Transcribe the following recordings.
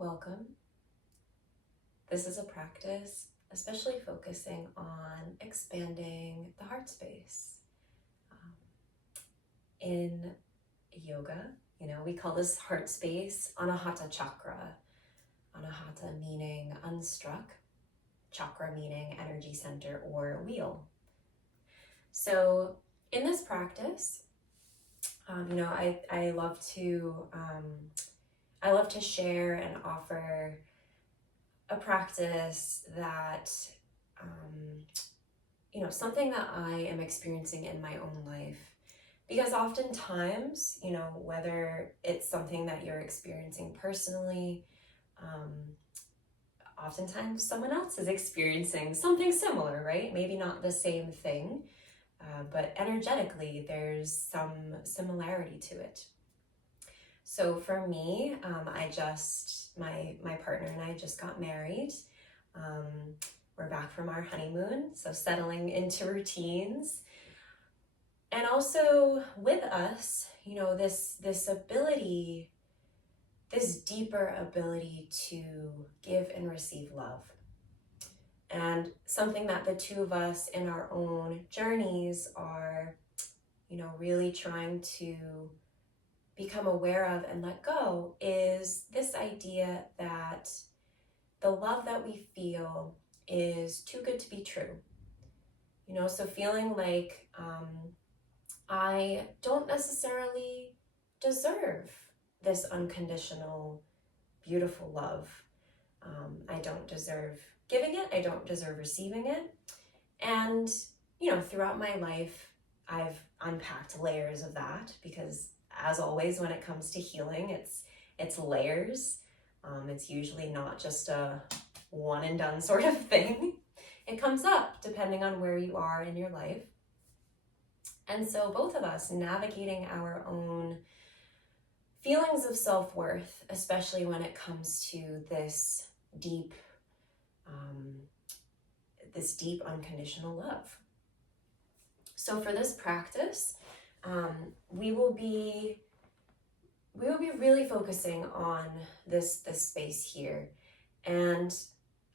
welcome. This is a practice, especially focusing on expanding the heart space. In yoga, we call this heart space anahata chakra. Anahata meaning unstruck, chakra meaning energy center or wheel. So in this practice, I love to share and offer a practice that, something that I am experiencing in my own life. Because oftentimes, whether it's something that you're experiencing personally, oftentimes someone else is experiencing something similar, right? Maybe not the same thing, but energetically there's some similarity to it. So for me, my partner and I just got married. We're back from our honeymoon, so settling into routines. And also with us, this ability, this deeper ability to give and receive love. And something that the two of us in our own journeys are, really trying to become aware of and let go is this idea that the love that we feel is too good to be true. So feeling like I don't necessarily deserve this unconditional, beautiful love. I don't deserve giving it. I don't deserve receiving it. And, throughout my life, I've unpacked layers of that because, as always, when it comes to healing, it's layers. It's usually not just a one and done sort of thing. It comes up depending on where you are in your life. And so both of us navigating our own feelings of self-worth, especially when it comes to this deep unconditional love. So for this practice, we will be really focusing on this space here. And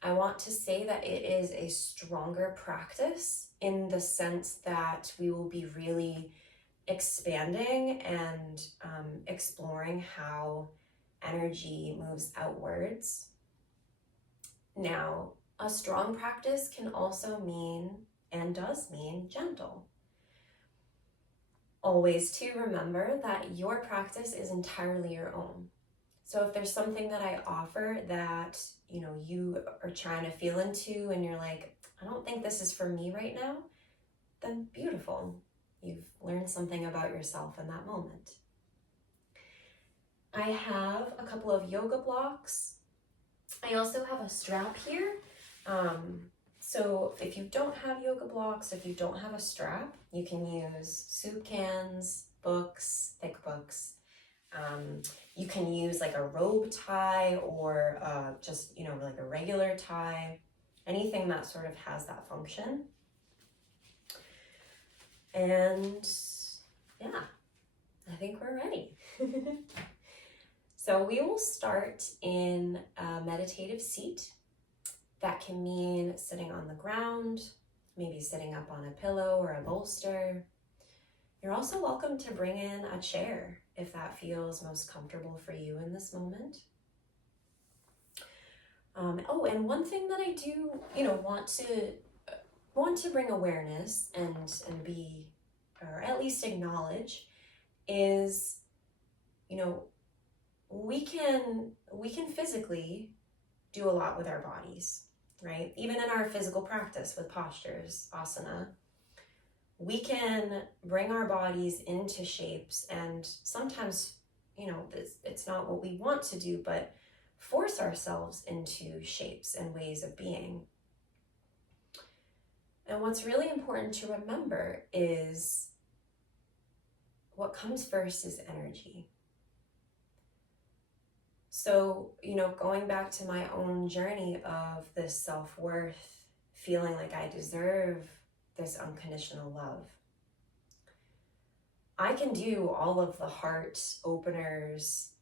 I want to say that it is a stronger practice in the sense that we will be really expanding and exploring how energy moves outwards. Now, a strong practice can also mean, and does mean, gentle. Always to remember that your practice is entirely your own. So if there's something that I offer that, you are trying to feel into and you're like, I don't think this is for me right now, then beautiful. You've learned something about yourself in that moment. I have a couple of yoga blocks. I also have a strap here. So if you don't have yoga blocks, if you don't have a strap, you can use soup cans, books, thick books. You can use like a robe tie or just, like a regular tie, anything that sort of has that function. And yeah, I think we're ready. So we will start in a meditative seat. That can mean sitting on the ground, maybe sitting up on a pillow or a bolster. You're also welcome to bring in a chair if that feels most comfortable for you in this moment. And one thing that I do, want to bring awareness and be, or at least acknowledge, is, we can physically do a lot with our bodies, right? Even in our physical practice with postures, asana, we can bring our bodies into shapes and sometimes, it's not what we want to do, but force ourselves into shapes and ways of being. And what's really important to remember is what comes first is energy. So, going back to my own journey of this self-worth, feeling like I deserve this unconditional love, I can do all of the heart openers,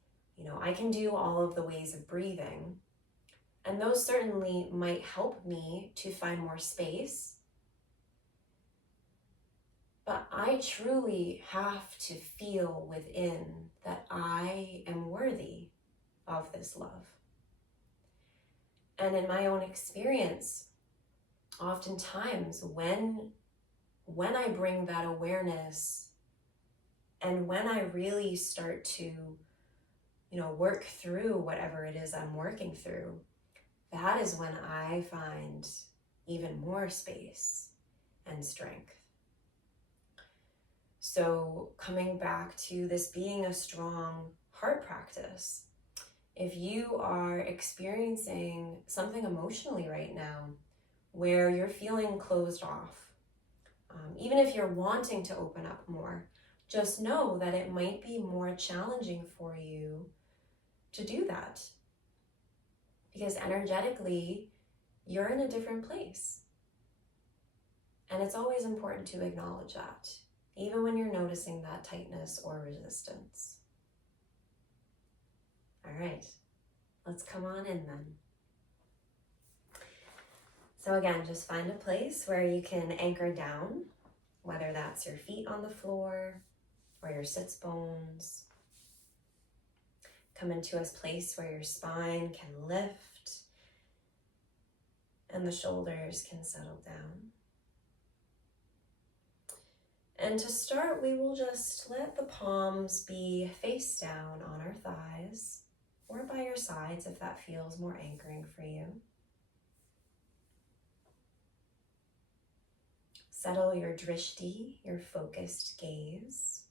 I can do all of the ways of breathing, and those certainly might help me to find more space. But I truly have to feel within that I am worthy of this love. And in my own experience, oftentimes when I bring that awareness and when I really start to, work through whatever it is I'm working through, that is when I find even more space and strength. So coming back to this being a strong heart practice, if you are experiencing something emotionally right now where you're feeling closed off, even if you're wanting to open up more, just know that it might be more challenging for you to do that. Because energetically, you're in a different place. And it's always important to acknowledge that, even when you're noticing that tightness or resistance. All right, let's come on in then. So again, just find a place where you can anchor down, whether that's your feet on the floor or your sits bones. Come into a place where your spine can lift and the shoulders can settle down. And to start, we will just let the palms be face down on our thighs or by your sides if that feels more anchoring for you. Settle your drishti, your focused gaze.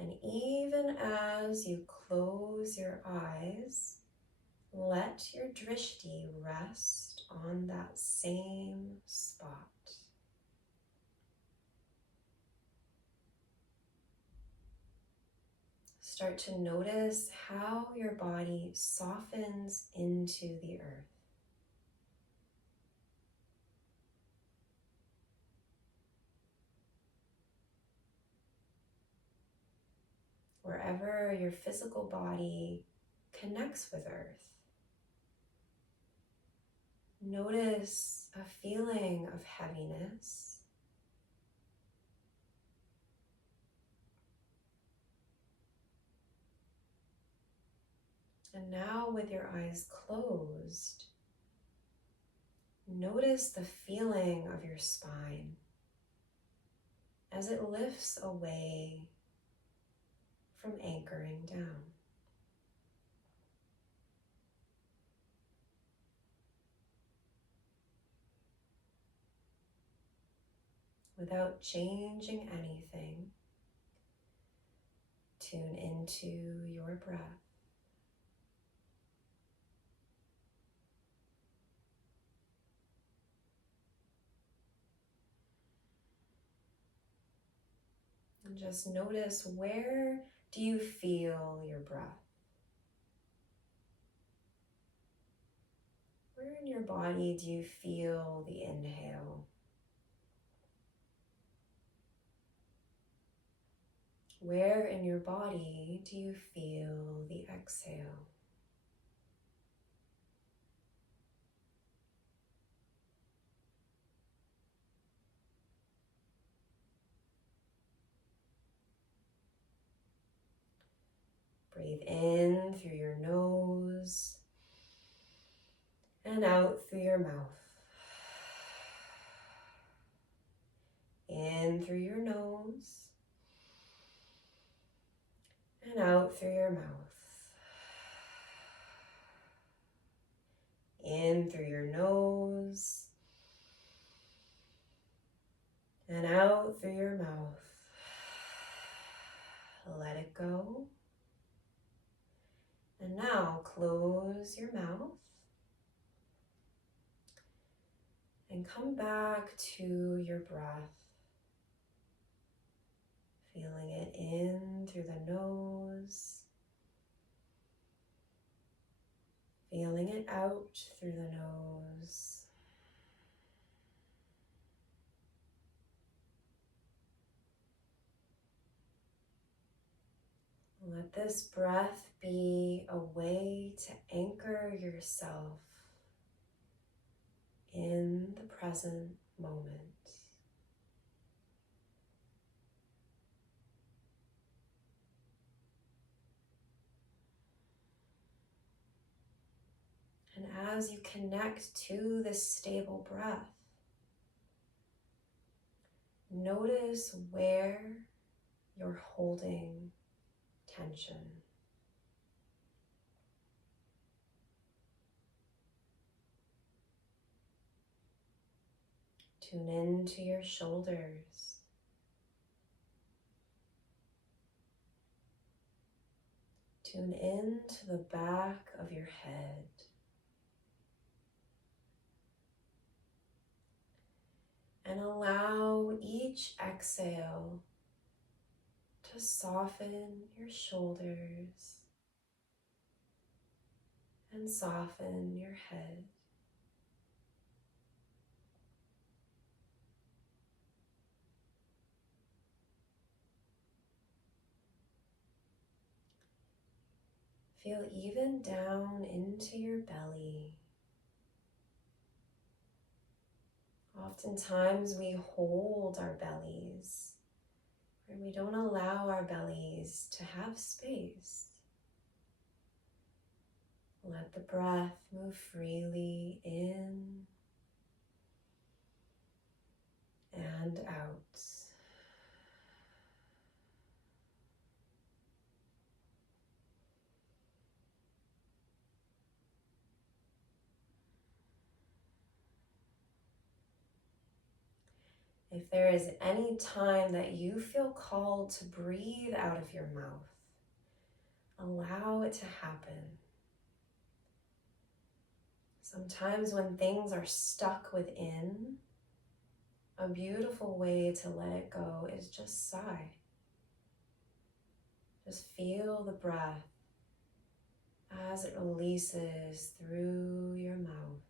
And even as you close your eyes, let your drishti rest on that same spot. Start to notice how your body softens into the earth. Wherever your physical body connects with earth, notice a feeling of heaviness. And now with your eyes closed, notice the feeling of your spine as it lifts away from anchoring down. Without changing anything, tune into your breath. And just notice, where do you feel your breath? Where in your body do you feel the inhale? Where in your body do you feel the exhale? Breathe in through your nose and out through your mouth. In through your nose and out through your mouth. In through your nose and out through your mouth. Let it go. And now close your mouth and come back to your breath. Feeling it in through the nose. Feeling it out through the nose. Let this breath be a way to anchor yourself in the present moment. And as you connect to this stable breath, notice where you're holding tension. Tune into your shoulders. Tune into the back of your head. And allow each exhale to soften your shoulders and soften your head. Feel even down into your belly. Oftentimes we hold our bellies, or we don't allow our bellies to have space. Let the breath move freely in and out. If there is any time that you feel called to breathe out of your mouth, allow it to happen. Sometimes when things are stuck within, a beautiful way to let it go is just sigh. Just feel the breath as it releases through your mouth.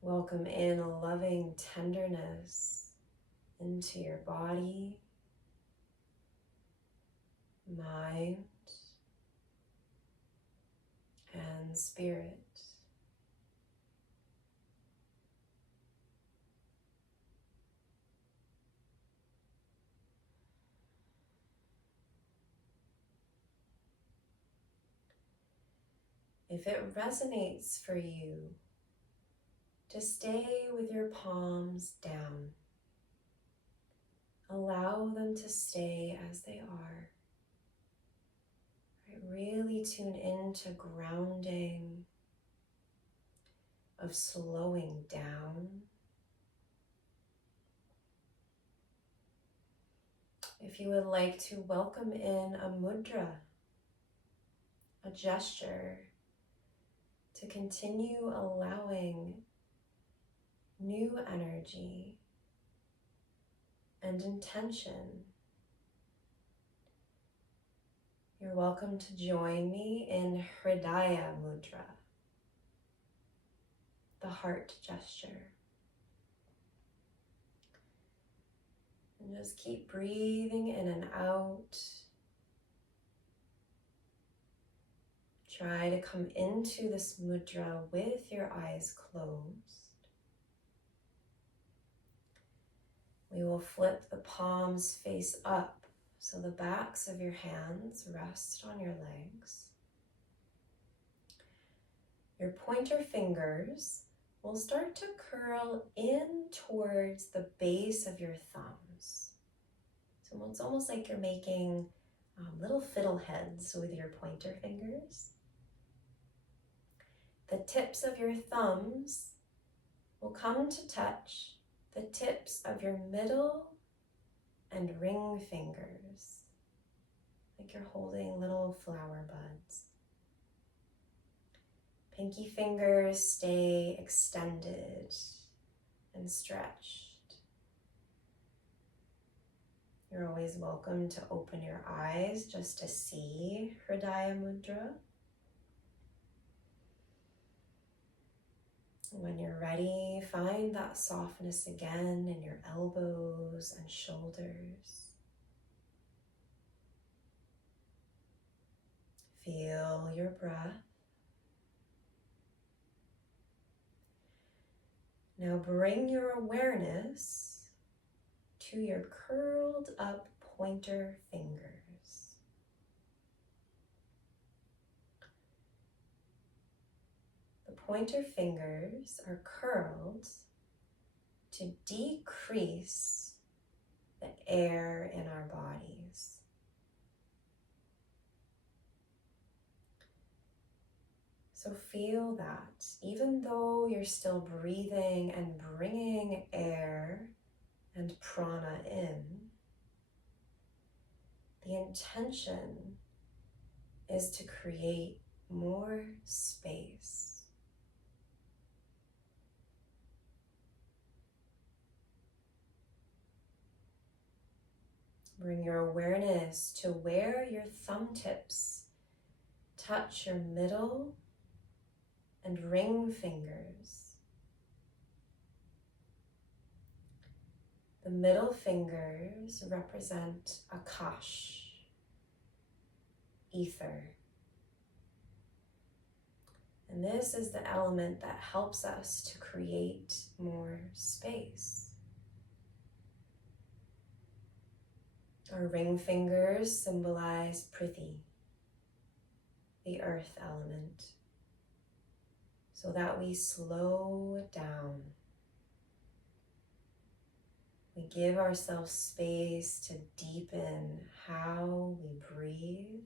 Welcome in a loving tenderness into your body, mind, and spirit. If it resonates for you, to stay with your palms down. Allow them to stay as they are. Right? Really tune into grounding, of slowing down. If you would like to welcome in a mudra, a gesture, to continue allowing new energy and intention, you're welcome to join me in Hridaya Mudra, the heart gesture. And just keep breathing in and out. Try to come into this mudra with your eyes closed. We will flip the palms face up so the backs of your hands rest on your legs. Your pointer fingers will start to curl in towards the base of your thumbs. So it's almost like you're making little fiddleheads with your pointer fingers. The tips of your thumbs will come to touch the tips of your middle and ring fingers, like you're holding little flower buds. Pinky fingers stay extended and stretched. You're always welcome to open your eyes just to see Hridaya Mudra. When you're ready, find that softness again in your elbows and shoulders. Feel your breath. Now bring your awareness to your curled up pointer fingers. The pointer fingers are curled to decrease the air in our bodies. So feel that even though you're still breathing and bringing air and prana in, the intention is to create more space. Bring your awareness to where your thumb tips touch your middle and ring fingers. The middle fingers represent Akash, ether. And this is the element that helps us to create more space. Our ring fingers symbolize Prithvi, the earth element, so that we slow down. We give ourselves space to deepen how we breathe.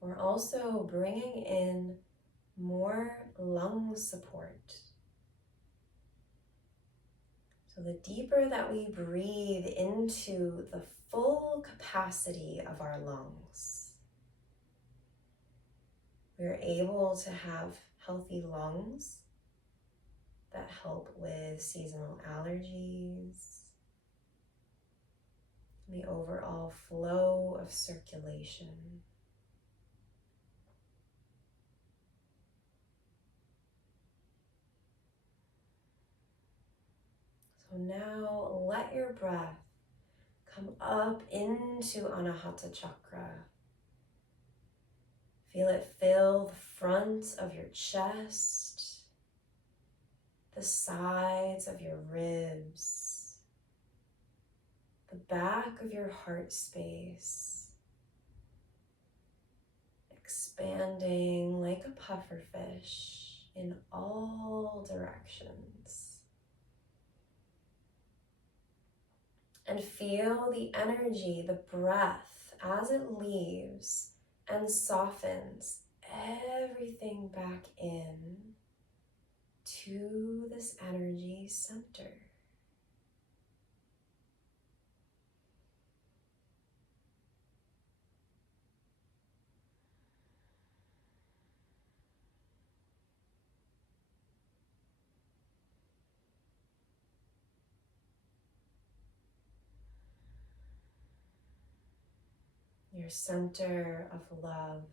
We're also bringing in more lung support. So the deeper that we breathe into the full capacity of our lungs, we're able to have healthy lungs that help with seasonal allergies, the overall flow of circulation. So now let your breath come up into anahata chakra. Feel it fill the front of your chest, the sides of your ribs, the back of your heart space, expanding like a pufferfish in all directions. And feel the energy, the breath, as it leaves and softens everything back in to this energy center. Your center of love,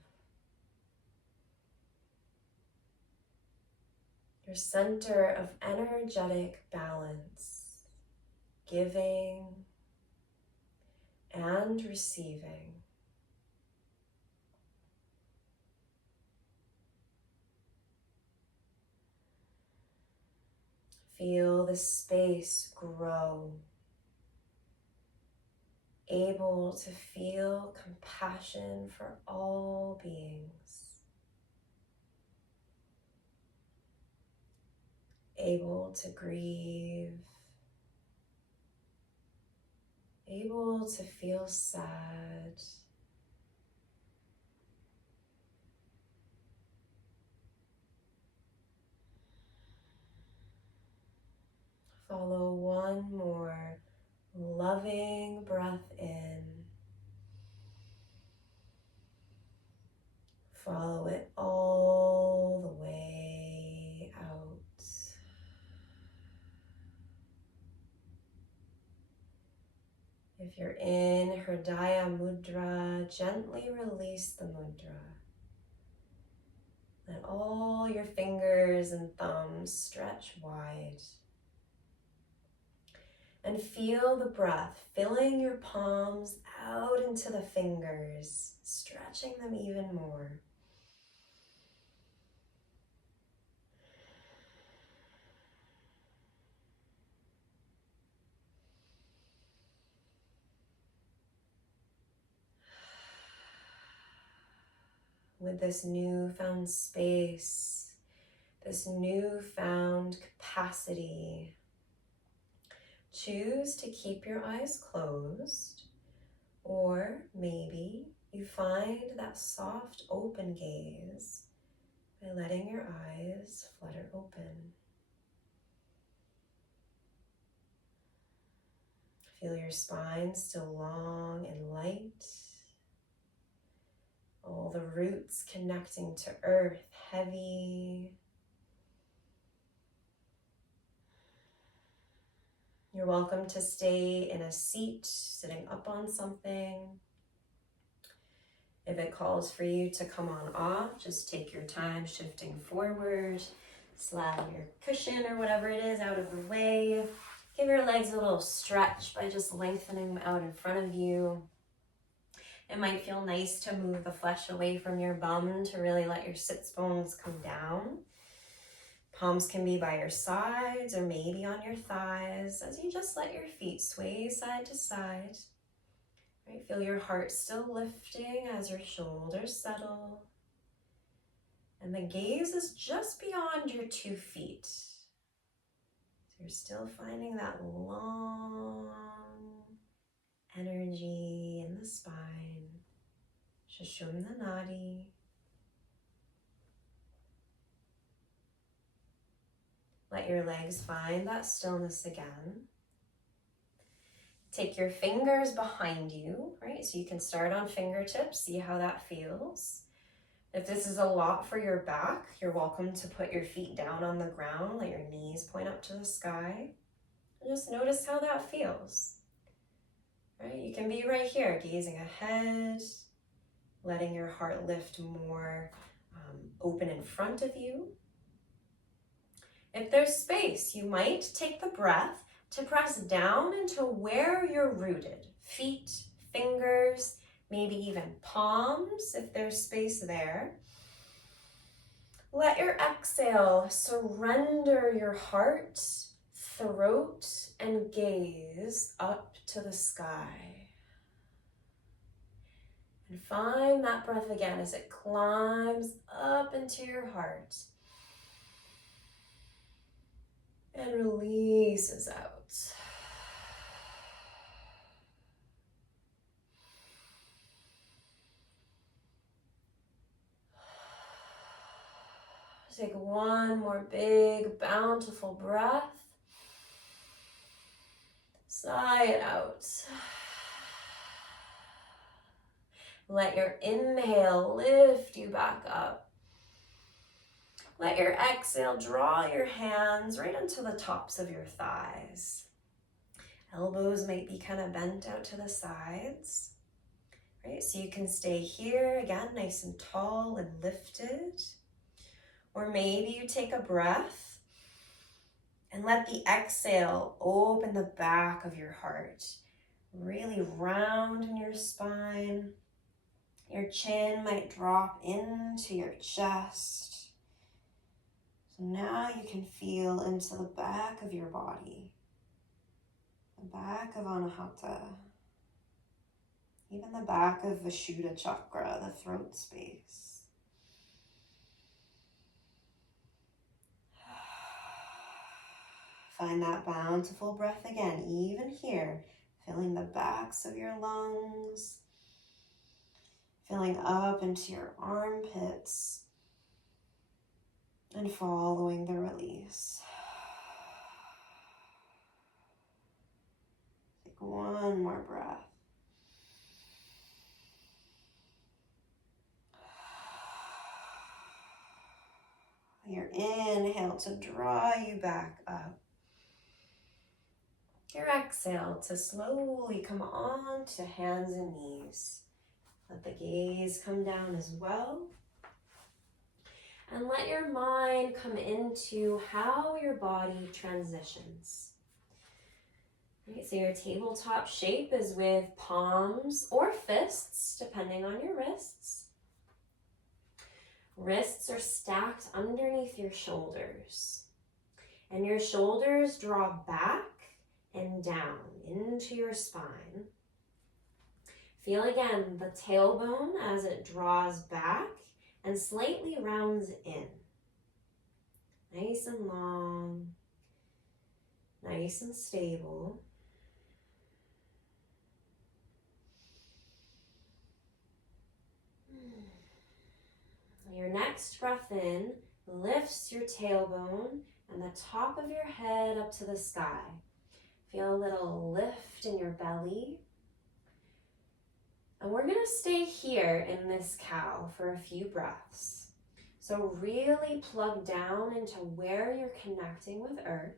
your center of energetic balance, giving and receiving. Feel the space grow, able to feel compassion for all beings, able to grieve, able to feel sad, follow one more loving breath in, Follow it all the way out. If you're in Hridaya Mudra, gently release the mudra. Let all your fingers and thumbs stretch wide. And feel the breath filling your palms out into the fingers, stretching them even more. With this newfound space, this newfound capacity, choose to keep your eyes closed, or maybe you find that soft open gaze by letting your eyes flutter open. Feel your spine still long and light. All the roots connecting to earth, heavy. You're welcome to stay in a seat, sitting up on something. If it calls for you to come on off, just take your time shifting forward. Slide your cushion or whatever it is out of the way. Give your legs a little stretch by just lengthening them out in front of you. It might feel nice to move the flesh away from your bum to really let your sits bones come down. Palms can be by your sides or maybe on your thighs as you just let your feet sway side to side. Right? Feel your heart still lifting as your shoulders settle. And the gaze is just beyond your 2 feet. So you're still finding that long energy in the spine. Sushumna Nadi. Let your legs find that stillness again. Take your fingers behind you, right? So you can start on fingertips, see how that feels. If this is a lot for your back, you're welcome to put your feet down on the ground, let your knees point up to the sky. And just notice how that feels. Right? You can be right here, gazing ahead, letting your heart lift more open in front of you. If there's space, you might take the breath to press down into where you're rooted. Feet, fingers, maybe even palms if there's space there. Let your exhale surrender your heart, throat, and gaze up to the sky. And find that breath again as it climbs up into your heart and releases out. Take one more big, bountiful breath. Sigh it out. Let your inhale lift you back up. Let your exhale draw your hands right into the tops of your thighs. Elbows might be kind of bent out to the sides. Right? So you can stay here again, nice and tall and lifted. Or maybe you take a breath and let the exhale open the back of your heart. Really round in your spine. Your chin might drop into your chest. So now you can feel into the back of your body, the back of anahata, even the back of Vishuddha chakra, the throat space. Find that bountiful breath again, even here, filling the backs of your lungs, filling up into your armpits, and following the release. Take one more breath. Your inhale to draw you back up. Your exhale to slowly come on to hands and knees. Let the gaze come down as well. And let your mind come into how your body transitions. Right, so your tabletop shape is with palms or fists, depending on your wrists. Wrists are stacked underneath your shoulders. And your shoulders draw back and down into your spine. Feel again the tailbone as it draws back and slightly rounds in. Nice and long, nice and stable. Your next breath in lifts your tailbone and the top of your head up to the sky. Feel a little lift in your belly. And we're going to stay here in this cow for a few breaths. So really plug down into where you're connecting with earth.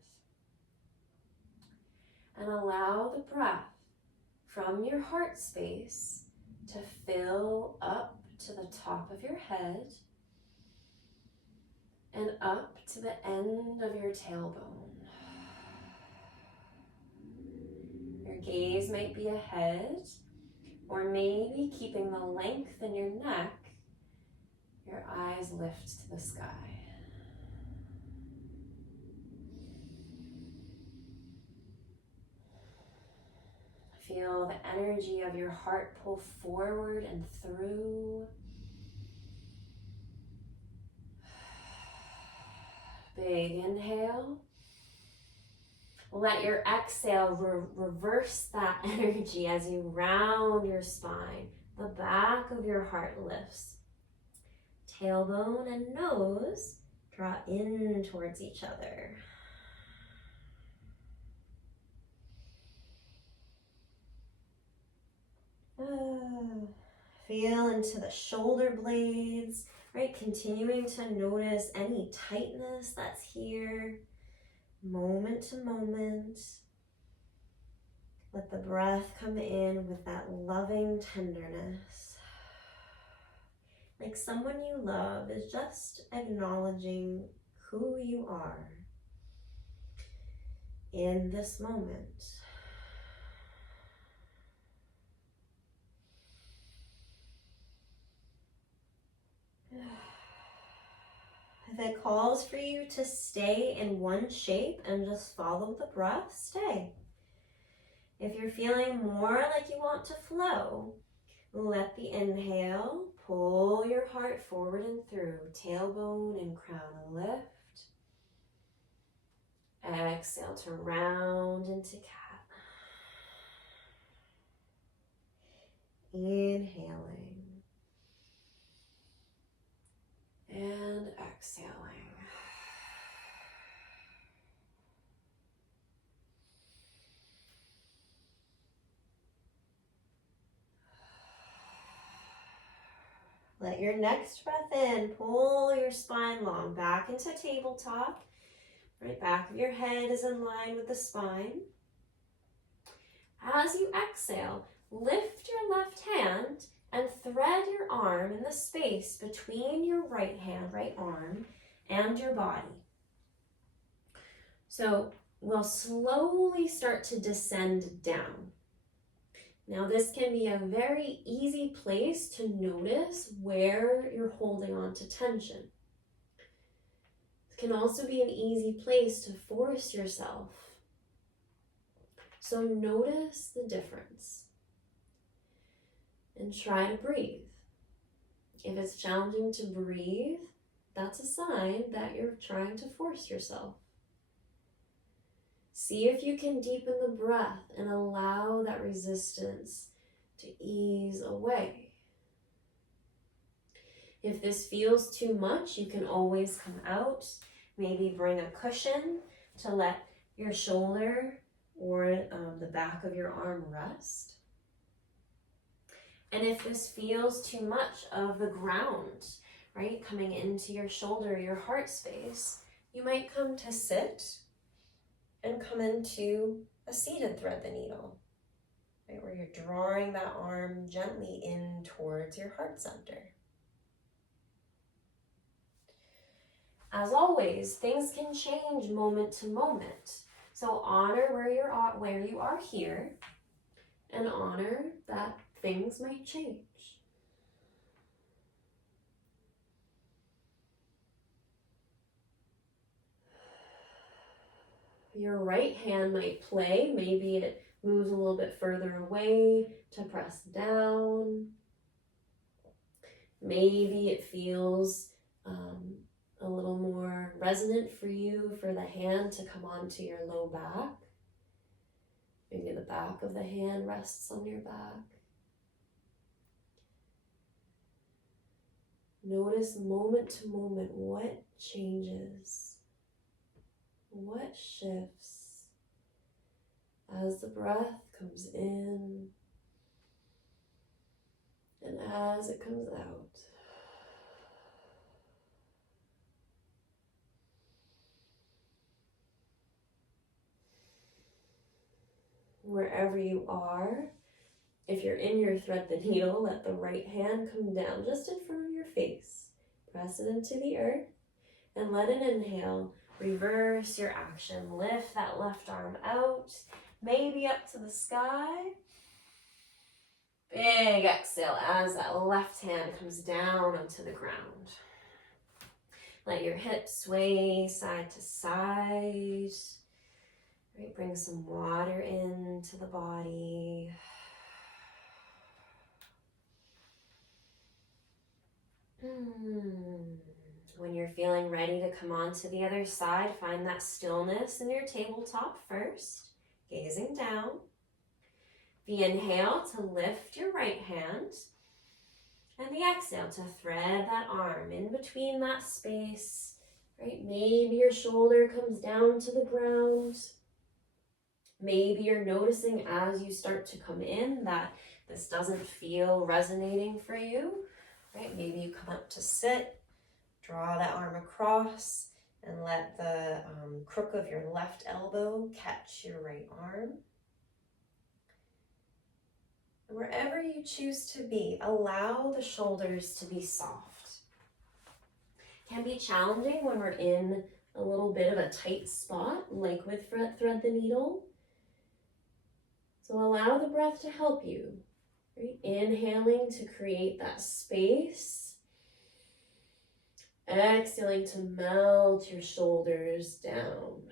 And allow the breath from your heart space to fill up to the top of your head and up to the end of your tailbone. Your gaze might be ahead, or maybe keeping the length in your neck, your eyes lift to the sky. Feel the energy of your heart pull forward and through. Big inhale. Let your exhale reverse that energy as you round your spine. The back of your heart lifts. Tailbone and nose draw in towards each other. Feel into the shoulder blades, right? Continuing to notice any tightness that's here, moment to moment. Let the breath come in with that loving tenderness. Like someone you love is just acknowledging who you are in this moment. If it calls for you to stay in one shape and just follow the breath, stay. If you're feeling more like you want to flow, let the inhale pull your heart forward and through, tailbone and crown lift. Exhale to round into cat. Inhaling. And exhaling. Let your next breath in, pull your spine long back into tabletop. Right, back of your head is in line with the spine. As you exhale, lift your left hand and thread your arm in the space between your right hand, right arm, and your body. So we'll slowly start to descend down. Now this can be a very easy place to notice where you're holding on to tension. It can also be an easy place to force yourself. So notice the difference. And try to breathe. If it's challenging to breathe, that's a sign that you're trying to force yourself. See if you can deepen the breath and allow that resistance to ease away. If this feels too much, you can always come out. Maybe bring a cushion to let your shoulder or the back of your arm rest. And if this feels too much of the ground, right? Coming into your shoulder, your heart space. You might come to sit and come into a seated thread the needle, right? Where you're drawing that arm gently in towards your heart center. As always, things can change moment to moment. So honor where you are here, and honor that things might change. Your right hand might play. Maybe it moves a little bit further away to press down. Maybe it feels a little more resonant for you for the hand to come onto your low back. Maybe the back of the hand rests on your back. Notice moment to moment what changes, what shifts as the breath comes in and as it comes out. Wherever you are, if you're in your thread the needle, let the right hand come down just in front of your face. Press it into the earth and let it inhale. Reverse your action. Lift that left arm out, maybe up to the sky. Big exhale as that left hand comes down onto the ground. Let your hips sway side to side. Right, bring some water into the body. When you're feeling ready to come on to the other side, find that stillness in your tabletop first, gazing down. The inhale to lift your right hand, and the exhale to thread that arm in between that space. Right? Maybe your shoulder comes down to the ground. Maybe you're noticing as you start to come in that this doesn't feel resonating for you. Right? Maybe you come up to sit, draw that arm across, and let the crook of your left elbow catch your right arm. And wherever you choose to be, allow the shoulders to be soft. It can be challenging when we're in a little bit of a tight spot, like with thread the needle. So allow the breath to help you. Right? Inhaling to create that space. Exhaling to melt your shoulders down.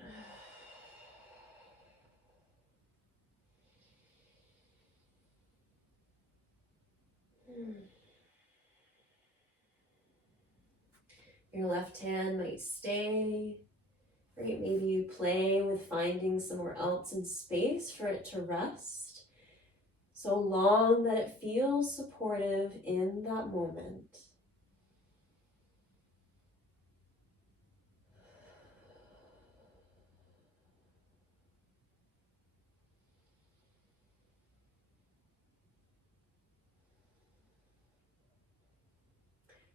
Your left hand might stay. Right? Maybe you play with finding somewhere else in space for it to rest, so long that it feels supportive in that moment.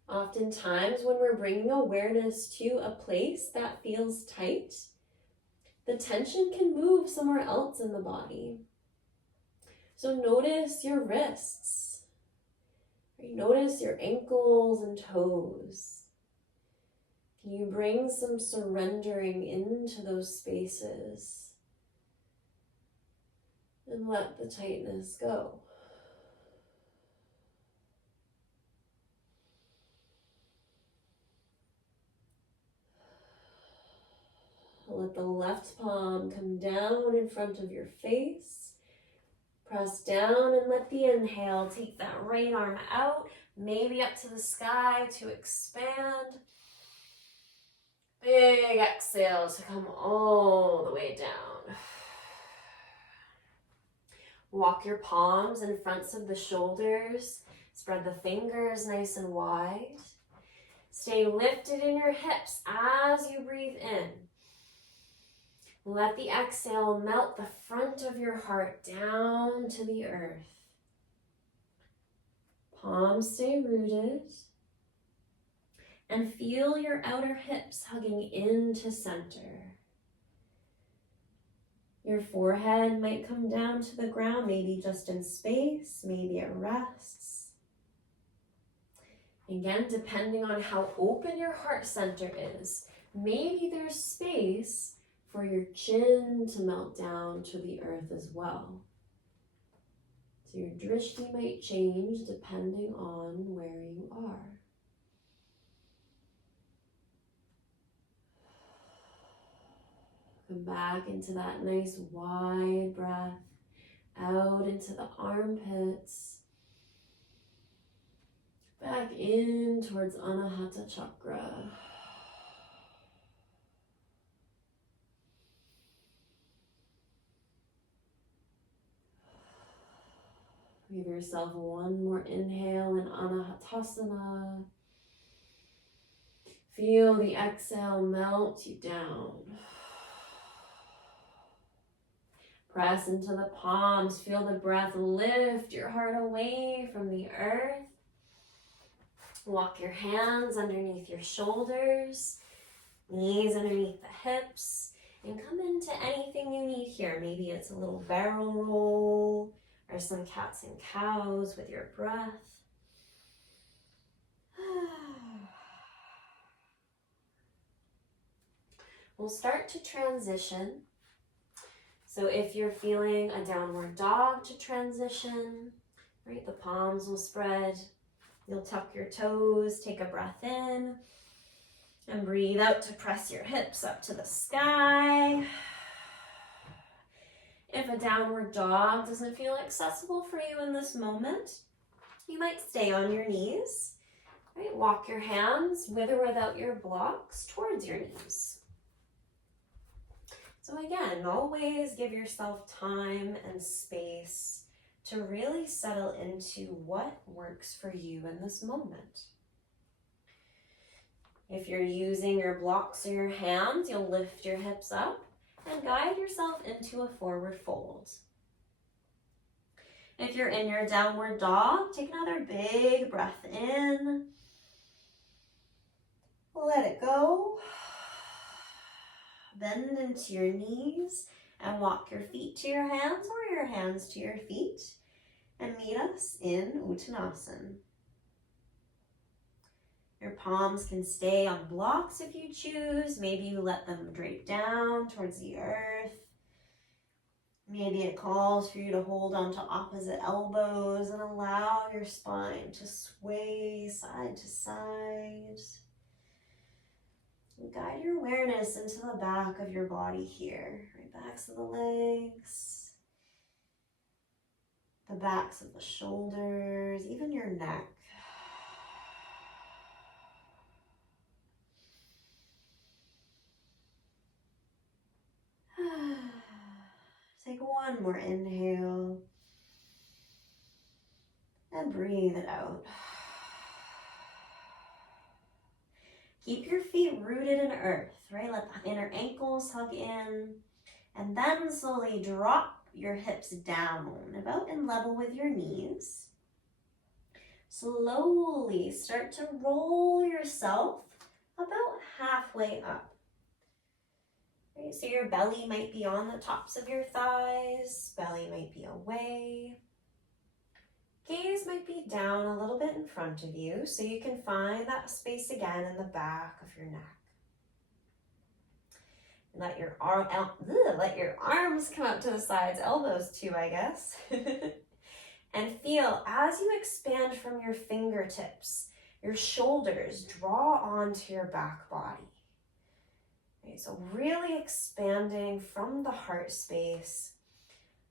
Oftentimes, when we're bringing awareness to a place that feels tight, the tension can move somewhere else in the body. So notice your wrists. Notice your ankles and toes. Can you bring some surrendering into those spaces and let the tightness go? Let the left palm come down in front of your face. Press down and let the inhale take that right arm out, maybe up to the sky to expand. Big exhale to come all the way down. Walk your palms in front of the shoulders. Spread the fingers nice and wide. Stay lifted in your hips as you breathe in. Let the exhale melt the front of your heart down to the earth. Palms stay rooted. And feel your outer hips hugging into center. Your forehead might come down to the ground, maybe just in space, maybe it rests. Again, depending on how open your heart center is, maybe there's space for your chin to melt down to the earth as well. So your drishti might change depending on where you are. Come back into that nice wide breath, out into the armpits, back in towards anahata chakra. Give yourself one more inhale in anahatasana. Feel the exhale melt you down. Press into the palms. Feel the breath lift your heart away from the earth. Walk your hands underneath your shoulders, knees underneath the hips, and come into anything you need here. Maybe it's a little barrel roll or some cats and cows with your breath. We'll start to transition. So if you're feeling a downward dog to transition, right, the palms will spread. You'll tuck your toes, take a breath in, and breathe out to press your hips up to the sky. If a downward dog doesn't feel accessible for you in this moment, you might stay on your knees, right? Walk your hands with or without your blocks towards your knees. So again, always give yourself time and space to really settle into what works for you in this moment. If you're using your blocks or your hands, you'll lift your hips up and guide yourself into a forward fold. If you're in your downward dog, take another big breath in. Let it go. Bend into your knees and walk your feet to your hands or your hands to your feet and meet us in Uttanasana. Your palms can stay on blocks if you choose. Maybe you let them drape down towards the earth. Maybe it calls for you to hold onto opposite elbows and allow your spine to sway side to side. Guide your awareness into the back of your body here, right? Backs of the legs, the backs of the shoulders, even your neck. Take one more inhale and breathe it out. Keep your feet rooted in earth, right? Let the inner ankles hug in, and then slowly drop your hips down, about in level with your knees. Slowly start to roll yourself about halfway up. Right? So your belly might be on the tops of your thighs, belly might be away. Gaze might be down a little bit in front of you, so you can find that space again in the back of your neck. Let your arms come out to the sides, elbows too, I guess. And feel as you expand from your fingertips, your shoulders draw onto your back body. Okay, so really expanding from the heart space.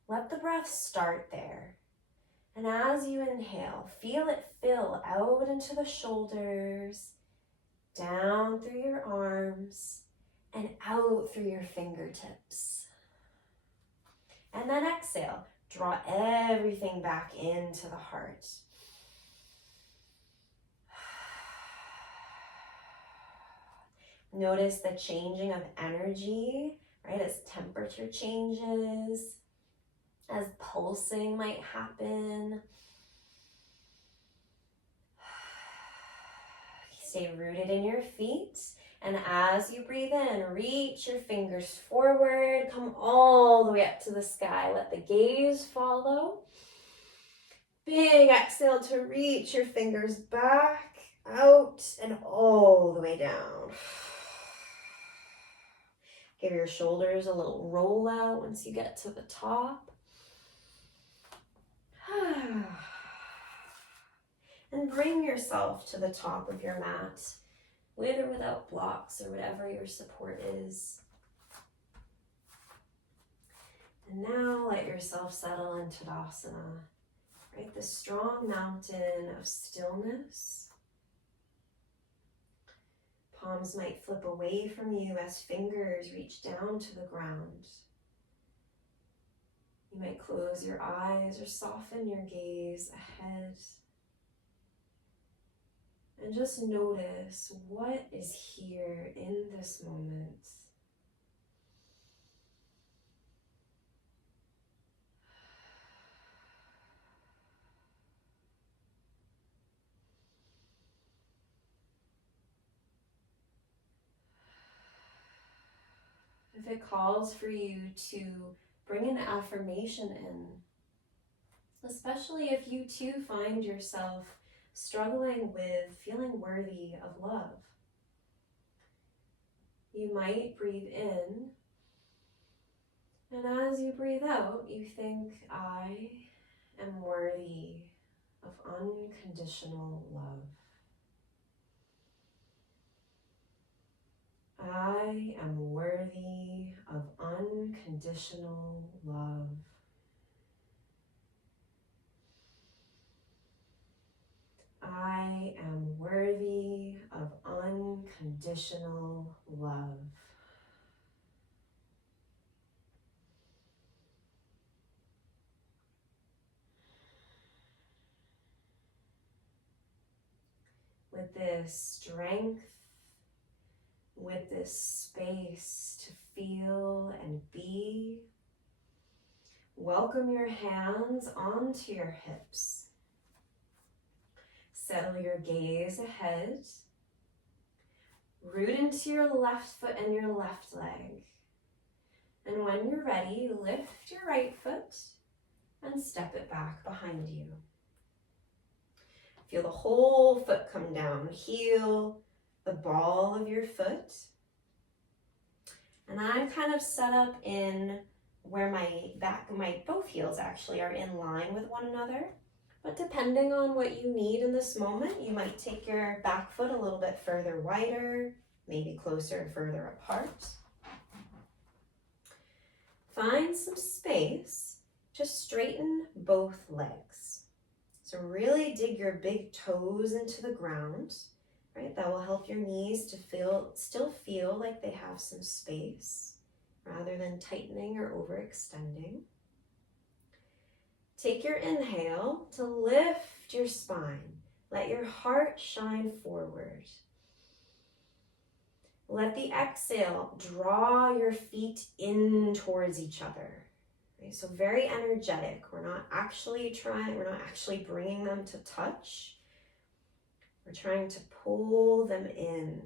Let the breath start there. And as you inhale, feel it fill out into the shoulders, down through your arms, and out through your fingertips. And then exhale, draw everything back into the heart. Notice the changing of energy, right, as temperature changes, as pulsing might happen. stay rooted in your feet. And as you breathe in, reach your fingers forward, come all the way up to the sky. Let the gaze follow. Big exhale to reach your fingers back, out, and all the way down. Give your shoulders a little roll out once you get to the top. And bring yourself to the top of your mat, with or without blocks or whatever your support is. And now let yourself settle into Tadasana, right? The strong mountain of stillness. Palms might flip away from you as fingers reach down to the ground. You might close your eyes or soften your gaze ahead. And just notice what is here in this moment. If it calls for you to bring an affirmation in, especially if you too find yourself struggling with feeling worthy of love, you might breathe in, and as you breathe out, you think, I am worthy of unconditional love. I am worthy of unconditional love. I am worthy of unconditional love. With this strength, with this space to feel and be, welcome your hands onto your hips. Settle your gaze ahead. Root into your left foot and your left leg. And when you're ready, lift your right foot and step it back behind you. Feel the whole foot come down. Heel the ball of your foot. And I'm kind of set up in where my both heels actually are in line with one another. But depending on what you need in this moment, you might take your back foot a little bit further wider, maybe closer and further apart. Find some space to straighten both legs. So really dig your big toes into the ground, right? That will help your knees to still feel like they have some space rather than tightening or overextending. Take your inhale to lift your spine. Let your heart shine forward. Let the exhale draw your feet in towards each other. Okay, so very energetic. We're not actually bringing them to touch. We're trying to pull them in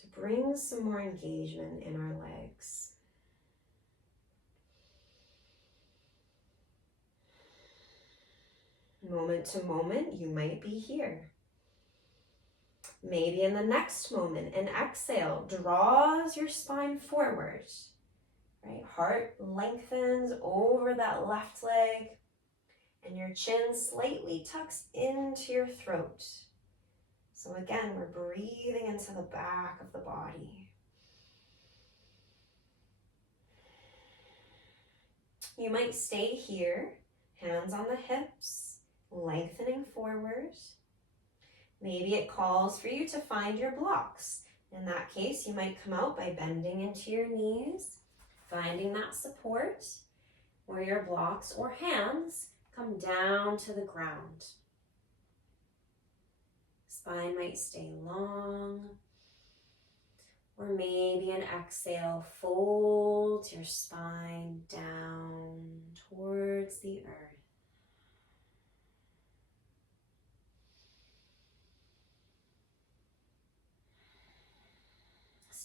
to bring some more engagement in our legs. Moment to moment, you might be here. Maybe in the next moment, an exhale draws your spine forward, right? Heart lengthens over that left leg, and your chin slightly tucks into your throat. So again, we're breathing into the back of the body. You might stay here, hands on the hips, lengthening forward. Maybe it calls for you to find your blocks. In that case, you might come out by bending into your knees, finding that support, where your blocks or hands come down to the ground. Spine might stay long, or maybe an exhale folds your spine down towards the earth.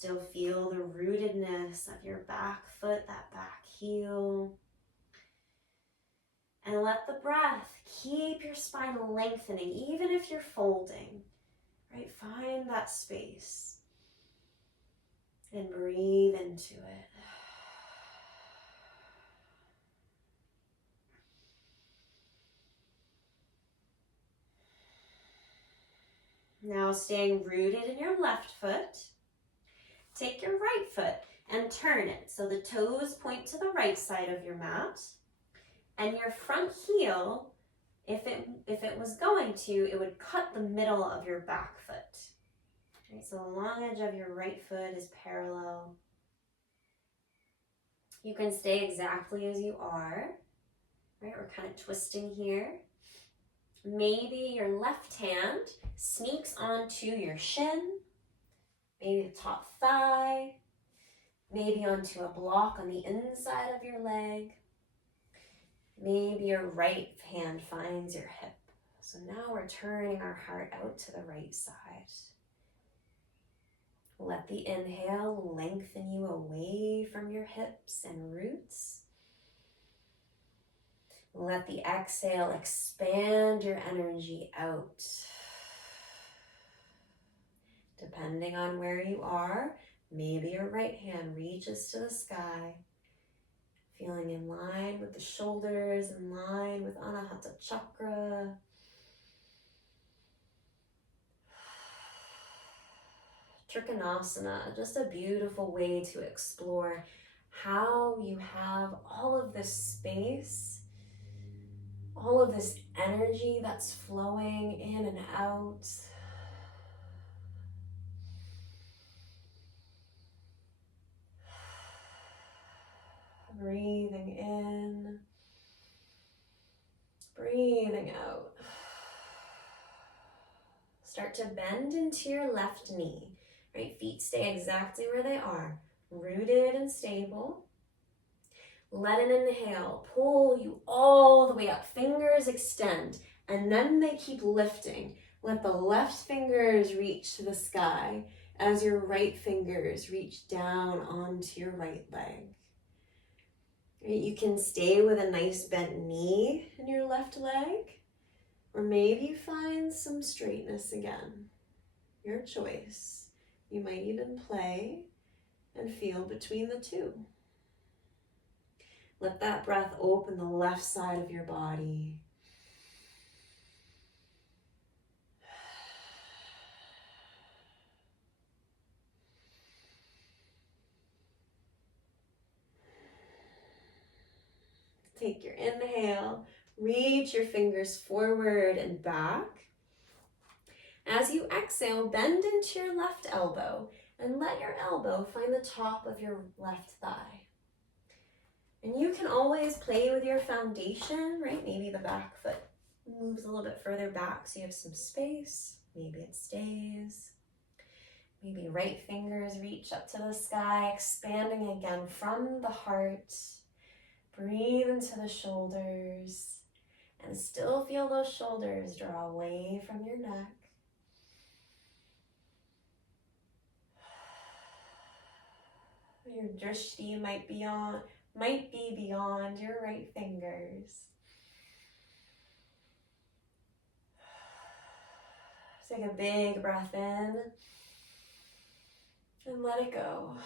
Still feel the rootedness of your back foot, that back heel. And let the breath keep your spine lengthening, even if you're folding, right? Find that space and breathe into it. Now staying rooted in your left foot, take your right foot and turn it so the toes point to the right side of your mat, and your front heel, if it was going to, it would cut the middle of your back foot. Right, so the long edge of your right foot is parallel. You can stay exactly as you are. Right, we're kind of twisting here. Maybe your left hand sneaks onto your shin, maybe the top thigh, maybe onto a block on the inside of your leg. Maybe your right hand finds your hip. So now we're turning our heart out to the right side. Let the inhale lengthen you away from your hips and roots. Let the exhale expand your energy out. Depending on where you are, maybe your right hand reaches to the sky, feeling in line with the shoulders, in line with anahata chakra. Trikonasana, just a beautiful way to explore how you have all of this space, all of this energy that's flowing in and out. Breathing in, breathing out. Start to bend into your left knee, right? Feet stay exactly where they are, rooted and stable. Let an inhale pull you all the way up. Fingers extend, and then they keep lifting. Let the left fingers reach to the sky as your right fingers reach down onto your right leg. You can stay with a nice bent knee in your left leg, or maybe you find some straightness again. Your choice. You might even play and feel between the two. Let that breath open the left side of your body. Take your inhale, reach your fingers forward and back. As you exhale, bend into your left elbow and let your elbow find the top of your left thigh. And you can always play with your foundation, right? Maybe the back foot moves a little bit further back so you have some space. Maybe it stays. Maybe right fingers reach up to the sky, expanding again from the heart. Breathe into the shoulders and still feel those shoulders draw away from your neck. Your drishti might be beyond your right fingers. Take a big breath in and let it go.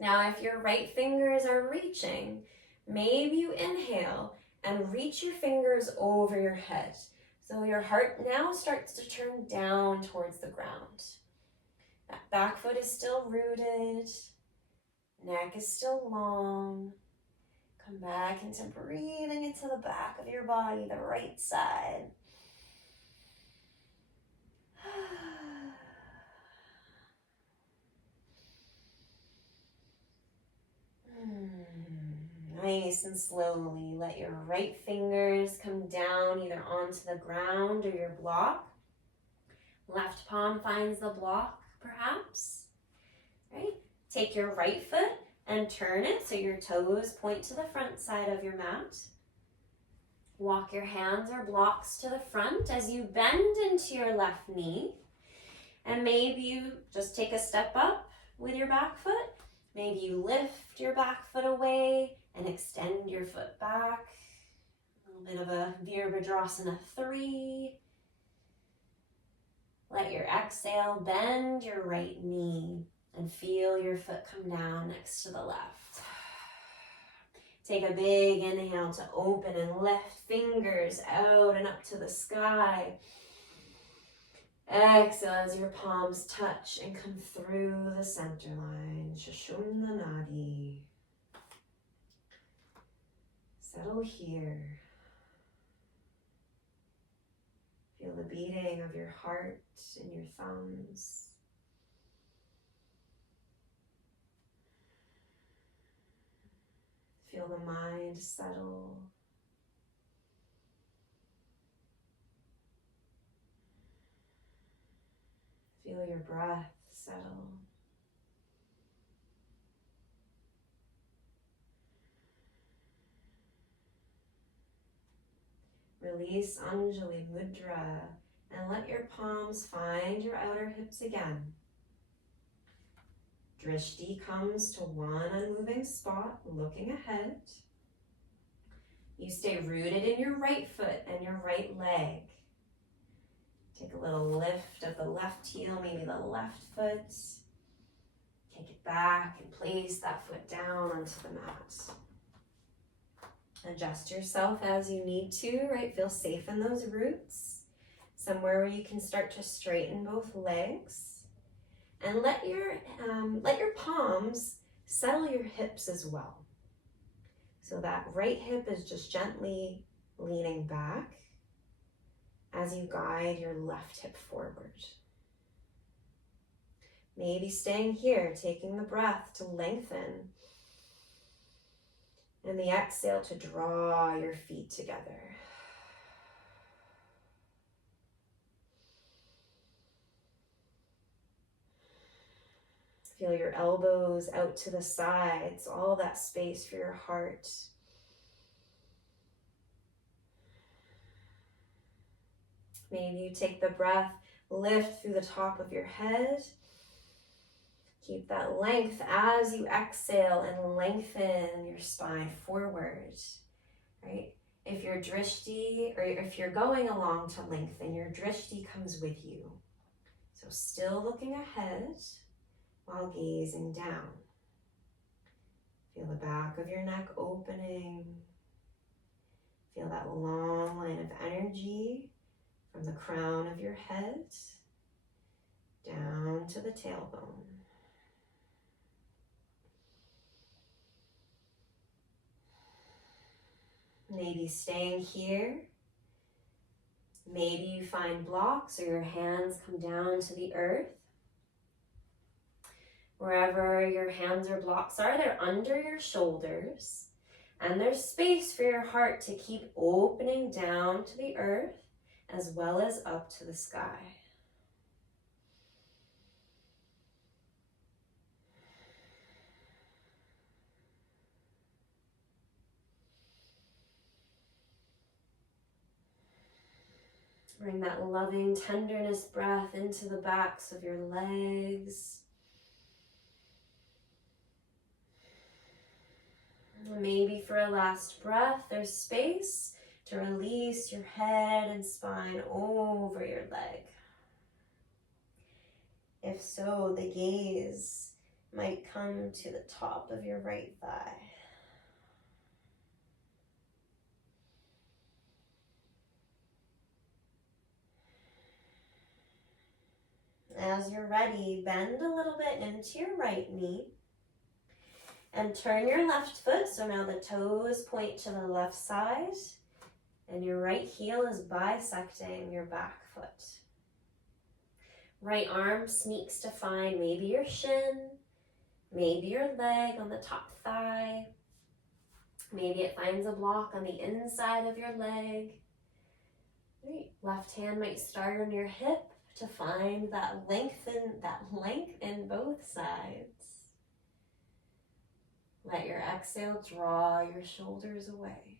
Now, if your right fingers are reaching, maybe you inhale and reach your fingers over your head. So your heart now starts to turn down towards the ground. That back foot is still rooted. Neck is still long. Come back into breathing into the back of your body, the right side. Nice and slowly let your right fingers come down either onto the ground or your block. Left palm finds the block, perhaps. Right? Take your right foot and turn it so your toes point to the front side of your mat. Walk your hands or blocks to the front as you bend into your left knee. And maybe you just take a step up with your back foot. Maybe you lift your back foot away and extend your foot back. A little bit of a Virabhadrasana 3. Let your exhale bend your right knee and feel your foot come down next to the left. Take a big inhale to open and lift fingers out and up to the sky. Exhale as your palms touch and come through the center line, Sushumna Nadi. Settle here. Feel the beating of your heart and your thumbs. Feel the mind settle. Feel your breath settle. Release Anjali Mudra and let your palms find your outer hips again. Drishti comes to one unmoving spot, looking ahead. You stay rooted in your right foot and your right leg. Take a little lift of the left heel, maybe the left foot. Take it back and place that foot down onto the mat. Adjust yourself as you need to, right? Feel safe in those roots. Somewhere where you can start to straighten both legs. And let your palms settle your hips as well. So that right hip is just gently leaning back as you guide your left hip forward. Maybe staying here, taking the breath to lengthen. And the exhale to draw your feet together. Feel your elbows out to the sides, all that space for your heart. Maybe you take the breath, lift through the top of your head. Keep that length as you exhale and lengthen your spine forward, right? If your drishti, or if you're going along to lengthen, your drishti comes with you. So still looking ahead while gazing down. Feel the back of your neck opening. Feel that long line of energy from the crown of your head down to the tailbone. Maybe staying here. Maybe you find blocks or your hands come down to the earth. Wherever your hands or blocks are, they're under your shoulders. And there's space for your heart to keep opening down to the earth as well as up to the sky. Bring that loving tenderness breath into the backs of your legs. Maybe for a last breath, there's space to release your head and spine over your leg. If so, the gaze might come to the top of your right thigh. As you're ready, bend a little bit into your right knee and turn your left foot. So now the toes point to the left side and your right heel is bisecting your back foot. Right arm sneaks to find maybe your shin, maybe your leg on the top thigh. Maybe it finds a block on the inside of your leg. Right. Left hand might start on your hip to find that length in both sides. Let your exhale draw your shoulders away.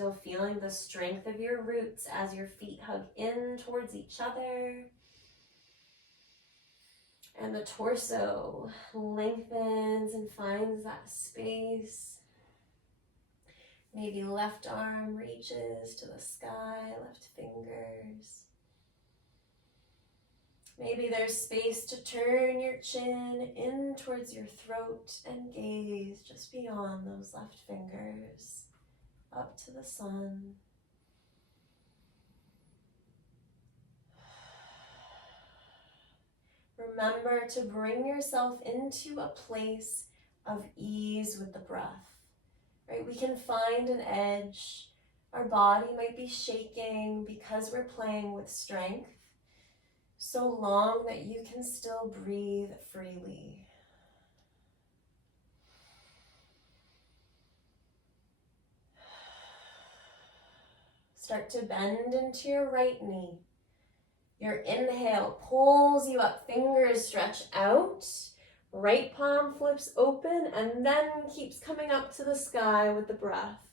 Still feeling the strength of your roots as your feet hug in towards each other. And the torso lengthens and finds that space. Maybe left arm reaches to the sky, left fingers. Maybe there's space to turn your chin in towards your throat and gaze just beyond those left fingers, up to the sun. Remember to bring yourself into a place of ease with the breath, right? We can find an edge. Our body might be shaking because we're playing with strength, so long that you can still breathe freely. Start to bend into your right knee. Your inhale pulls you up, fingers stretch out, right palm flips open and then keeps coming up to the sky with the breath.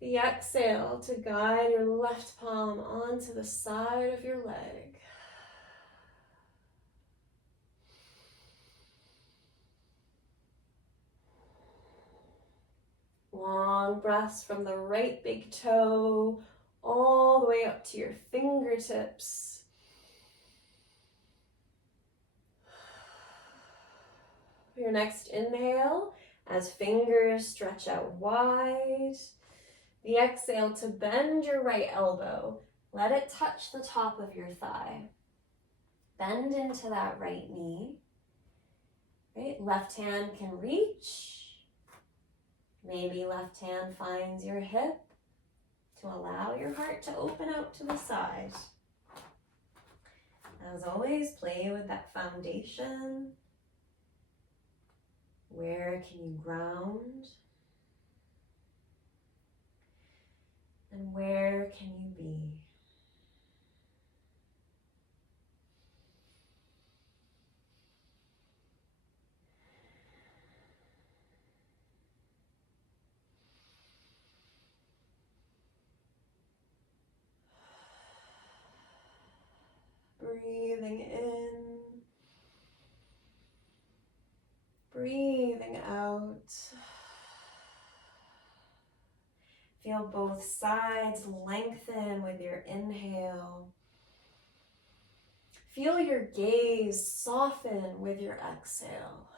The exhale to guide your left palm onto the side of your leg. Long breaths from the right big toe all the way up to your fingertips. Your next inhale, as fingers stretch out wide. The exhale to bend your right elbow. Let it touch the top of your thigh. Bend into that right knee. Right? Left hand can reach. Maybe left hand finds your hip to allow your heart to open out to the side. As always, play with that foundation. Where can you ground? And where can you be? Breathing in, breathing out. Feel both sides lengthen with your inhale. Feel your gaze soften with your exhale.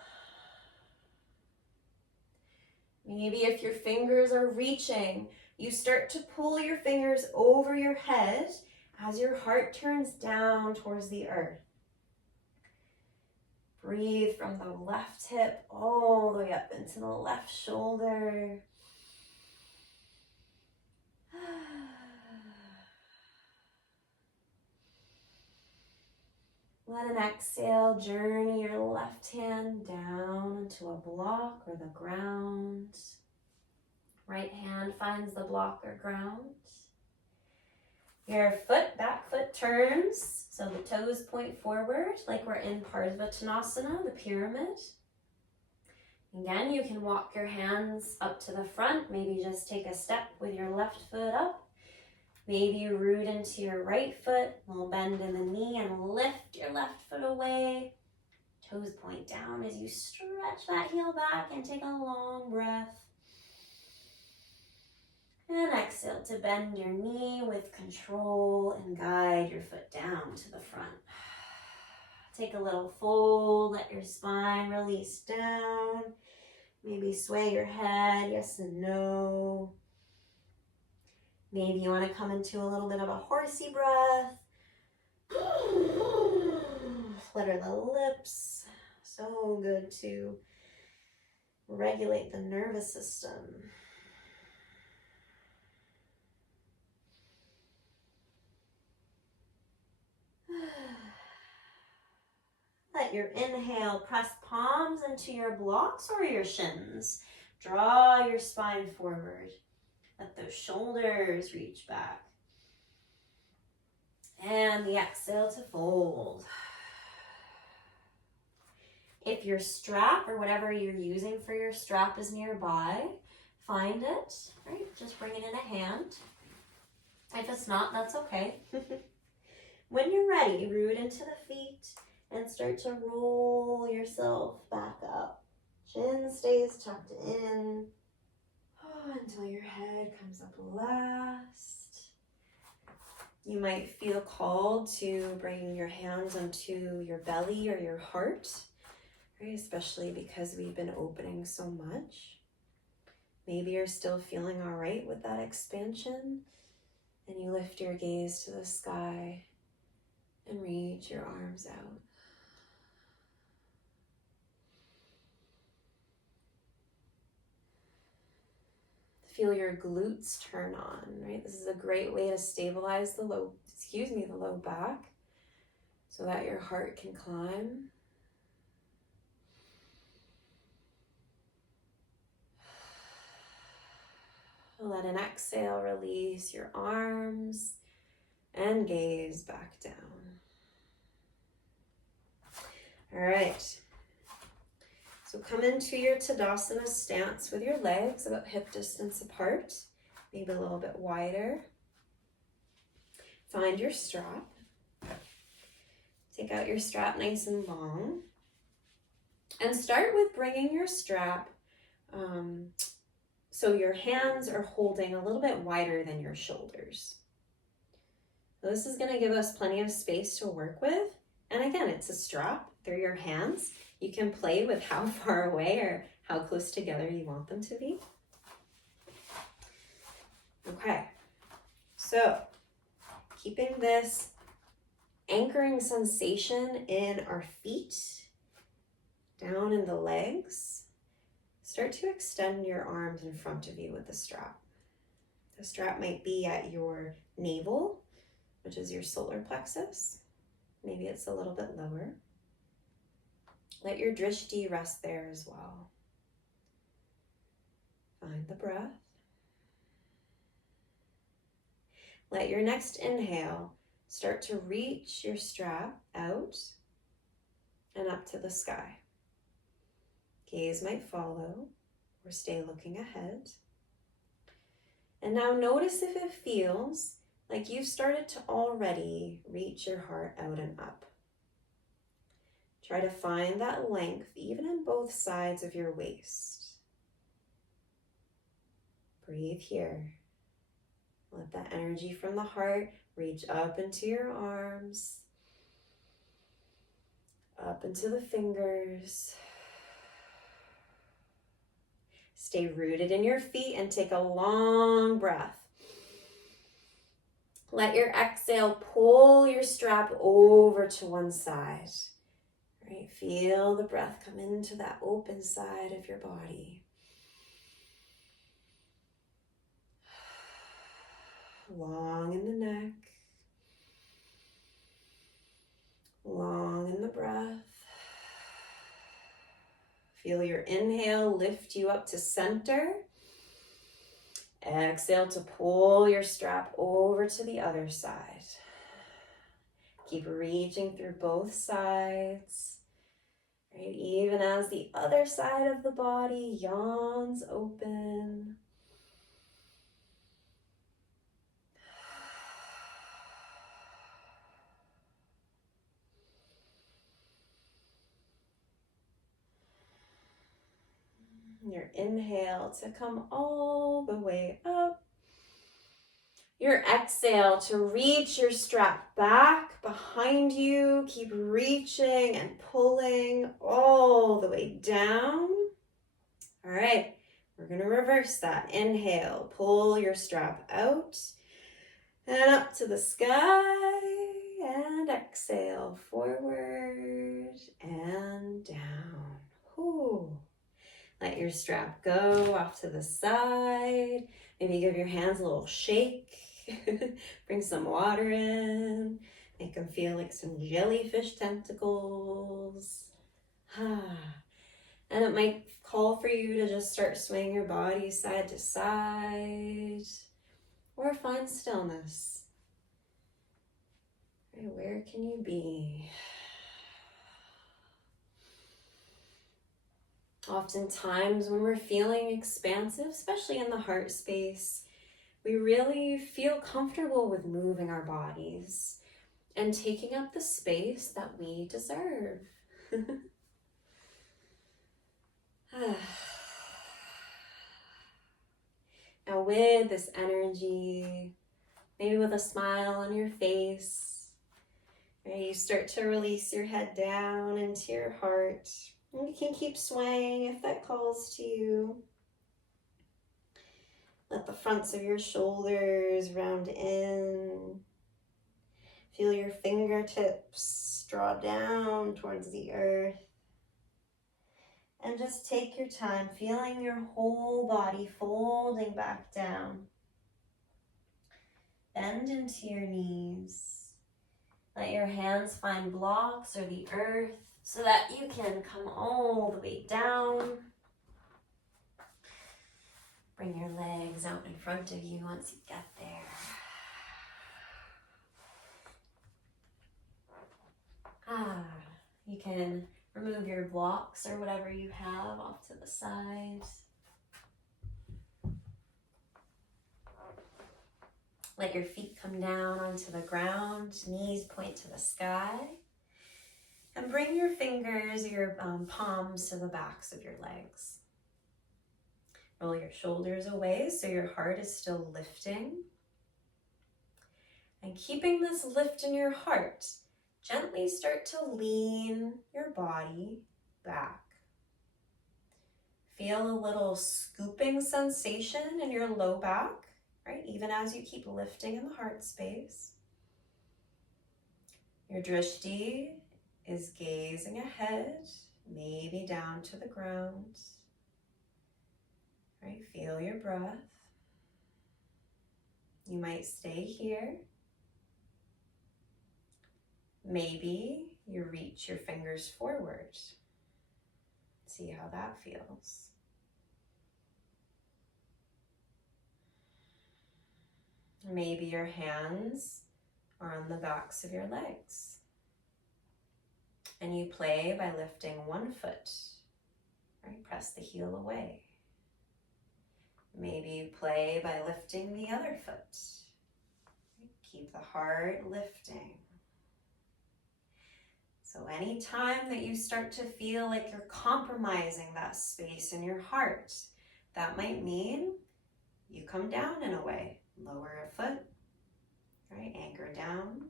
Maybe if your fingers are reaching, you start to pull your fingers over your head as your heart turns down towards the earth. Breathe from the left hip all the way up into the left shoulder. Let an exhale journey your left hand down into a block or the ground. Right hand finds the block or ground. Your back foot turns, so the toes point forward like we're in Parsvatanasana, the pyramid. Again, you can walk your hands up to the front, maybe just take a step with your left foot up. Maybe you root into your right foot, a little bend in the knee and lift your left foot away. Toes point down as you stretch that heel back and take a long breath. And exhale to bend your knee with control and guide your foot down to the front. Take a little fold, let your spine release down. Maybe sway your head, yes and no. Maybe you want to come into a little bit of a horsey breath. Flutter the lips. So good to regulate the nervous system. Let your inhale press palms into your blocks or your shins. Draw your spine forward. Let those shoulders reach back. And the exhale to fold. If your strap or whatever you're using for your strap is nearby, find it, right? Just bring it in a hand. If it's not, that's okay. When you're ready, root into the feet and start to roll yourself back up. Chin stays tucked in until your head comes up last. You might feel called to bring your hands onto your belly or your heart, right? Especially because we've been opening so much. Maybe you're still feeling all right with that expansion, and you lift your gaze to the sky and reach your arms out. Feel your glutes turn on, right? This is a great way to stabilize the low back so that your heart can climb. Let an exhale release your arms and gaze back down. All right. So come into your Tadasana stance with your legs about hip distance apart, maybe a little bit wider. Find your strap. Take out your strap nice and long. And start with bringing your strap so your hands are holding a little bit wider than your shoulders. So this is going to give us plenty of space to work with. And again, it's a strap. They're your hands. You can play with how far away or how close together you want them to be. Okay, so keeping this anchoring sensation in our feet, down in the legs, start to extend your arms in front of you with the strap. The strap might be at your navel, which is your solar plexus. Maybe it's a little bit lower. Let your drishti rest there as well. Find the breath. Let your next inhale start to reach your strap out and up to the sky. Gaze might follow or stay looking ahead. And now notice if it feels like you've started to already reach your heart out and up. Try to find that length even in both sides of your waist. Breathe here. Let that energy from the heart reach up into your arms, up into the fingers. Stay rooted in your feet and take a long breath. Let your exhale pull your strap over to one side. Right? Feel the breath come into that open side of your body. Long in the neck. Long in the breath. Feel your inhale lift you up to center. Exhale to pull your strap over to the other side. Keep reaching through both sides. Right? Even as the other side of the body yawns open. Your inhale to come all the way up. Your exhale to reach your strap back behind you. Keep reaching and pulling all the way down. All right, we're going to reverse that. Inhale, pull your strap out and up to the sky. And exhale, forward and down. Whew. Let your strap go off to the side. Maybe give your hands a little shake. Bring some water in. Make them feel like some jellyfish tentacles. And it might call for you to just start swaying your body side to side. Or find stillness. Right, where can you be? Oftentimes when we're feeling expansive, especially in the heart space, we really feel comfortable with moving our bodies and taking up the space that we deserve. Now with this energy, maybe with a smile on your face, right, you start to release your head down into your heart. And you can keep swaying if that calls to you. Let the fronts of your shoulders round in. Feel your fingertips draw down towards the earth. And just take your time, feeling your whole body folding back down. Bend into your knees. Let your hands find blocks or the earth so that you can come all the way down. Bring your legs out in front of you once you get there. You can remove your blocks or whatever you have off to the side. Let your feet come down onto the ground, knees point to the sky. And bring your fingers, your palms to the backs of your legs. Roll your shoulders away so your heart is still lifting. And keeping this lift in your heart, gently start to lean your body back. Feel a little scooping sensation in your low back, right? Even as you keep lifting in the heart space. Your drishti is gazing ahead, maybe down to the ground. Right? Feel your breath. You might stay here. Maybe you reach your fingers forward. See how that feels. Maybe your hands are on the backs of your legs. And you play by lifting one foot, right? Press the heel away. Maybe you play by lifting the other foot. Keep the heart lifting. So anytime that you start to feel like you're compromising that space in your heart, that might mean you come down in a way. Lower a foot, right? Anchor down.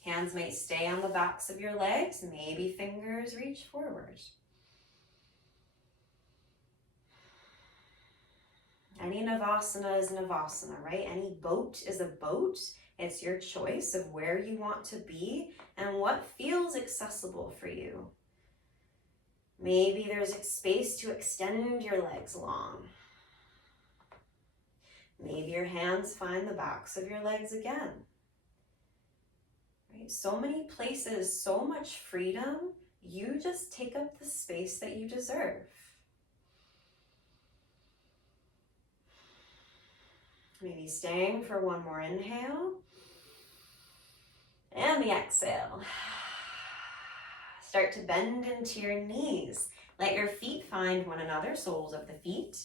Hands might stay on the backs of your legs. Maybe fingers reach forward. Any Navasana is Navasana, right? Any boat is a boat. It's your choice of where you want to be and what feels accessible for you. Maybe there's space to extend your legs long. Maybe your hands find the backs of your legs again. Right? So many places, so much freedom. You just take up the space that you deserve. Maybe staying for one more inhale. And the exhale. Start to bend into your knees. Let your feet find one another, soles of the feet.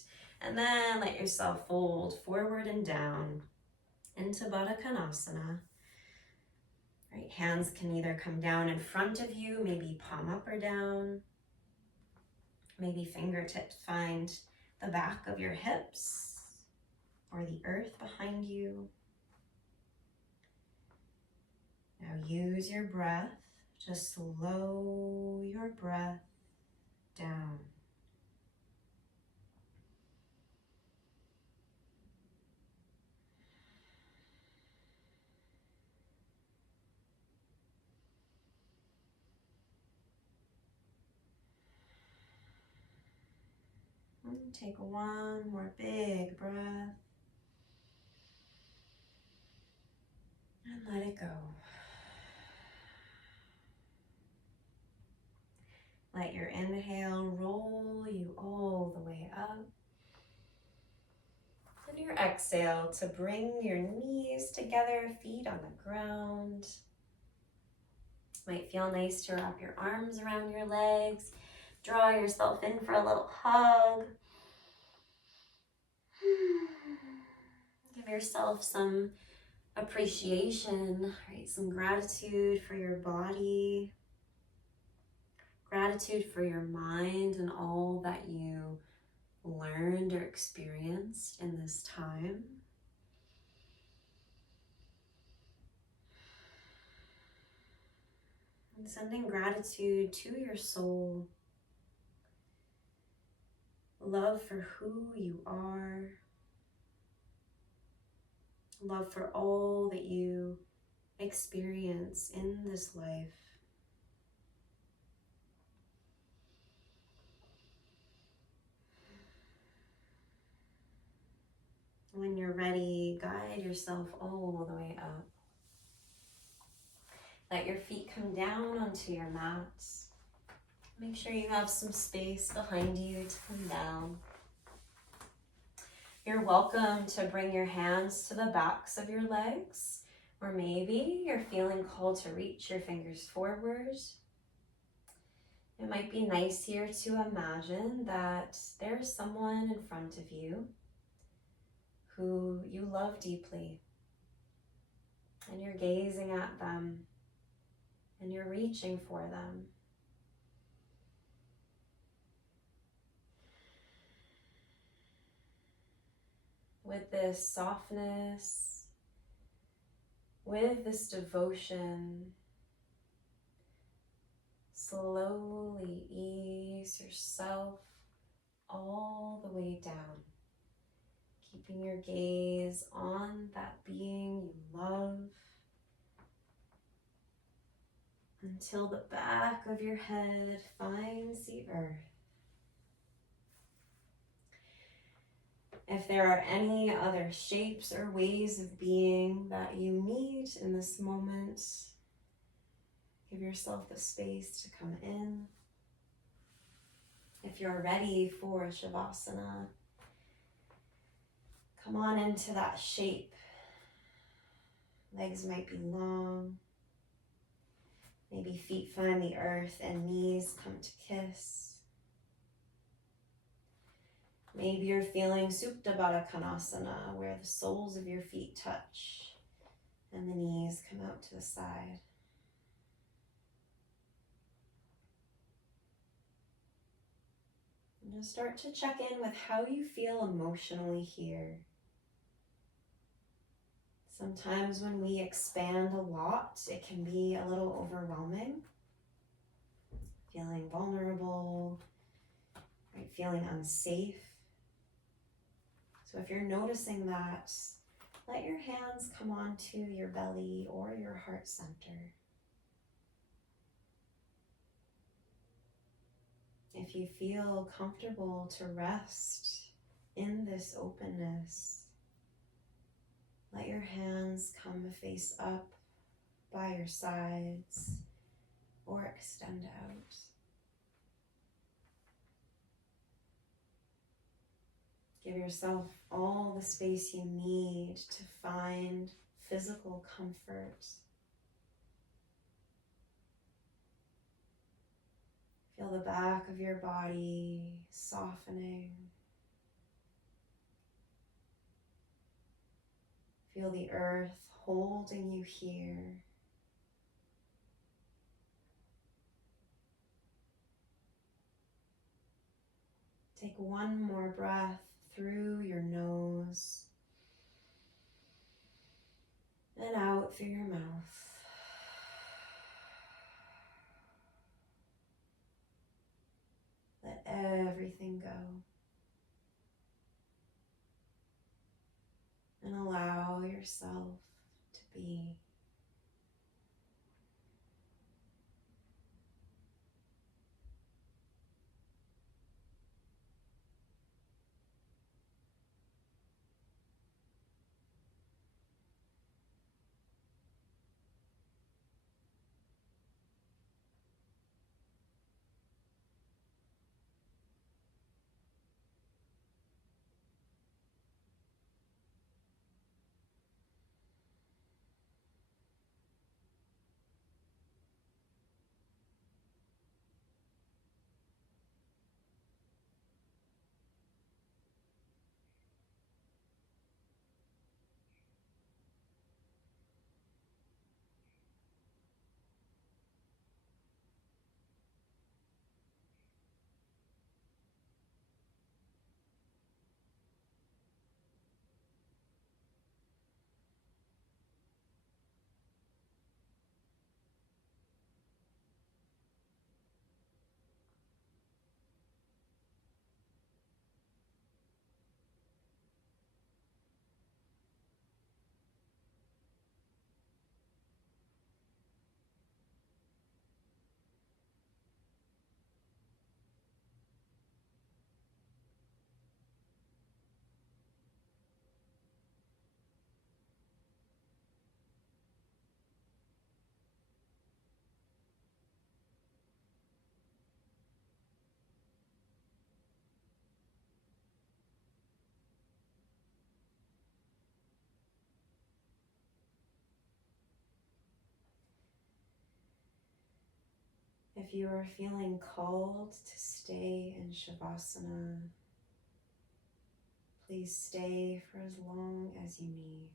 And then let yourself fold forward and down into Baddha Konasana. Right, hands can either come down in front of you, maybe palm up or down. Maybe fingertips find the back of your hips or the earth behind you. Now use your breath to slow your breath down. And take one more big breath. And let it go. Let your inhale roll you all the way up. And your exhale to bring your knees together, feet on the ground. Might feel nice to wrap your arms around your legs. Draw yourself in for a little hug. Give yourself some appreciation, right? Some gratitude for your body, gratitude for your mind and all that you learned or experienced in this time. And sending gratitude to your soul, love for who you are, love for all that you experience in this life. When you're ready, guide yourself all the way up. Let your feet come down onto your mats. Make sure you have some space behind you to come down. You're welcome to bring your hands to the backs of your legs, or maybe you're feeling called to reach your fingers forward. It might be nice here to imagine that there's someone in front of you who you love deeply, and you're gazing at them and you're reaching for them. With this softness, with this devotion, slowly ease yourself all the way down, keeping your gaze on that being you love until the back of your head finds the earth. If there are any other shapes or ways of being that you meet in this moment, give yourself the space to come in. If you're ready for Shavasana, come on into that shape. Legs might be long. Maybe feet find the earth and knees come to kiss. Maybe you're feeling Supta Baddha Konasana, where the soles of your feet touch and the knees come out to the side. And just start to check in with how you feel emotionally here. Sometimes when we expand a lot, it can be a little overwhelming. Feeling vulnerable, right? Feeling unsafe. So if you're noticing that, let your hands come onto your belly or your heart center. If you feel comfortable to rest in this openness, let your hands come face up by your sides or extend out. Give yourself all the space you need to find physical comfort. Feel the back of your body softening. Feel the earth holding you here. Take one more breath through your nose and out through your mouth. Let everything go. And allow yourself to be. If you are feeling called to stay in Shavasana, please stay for as long as you need.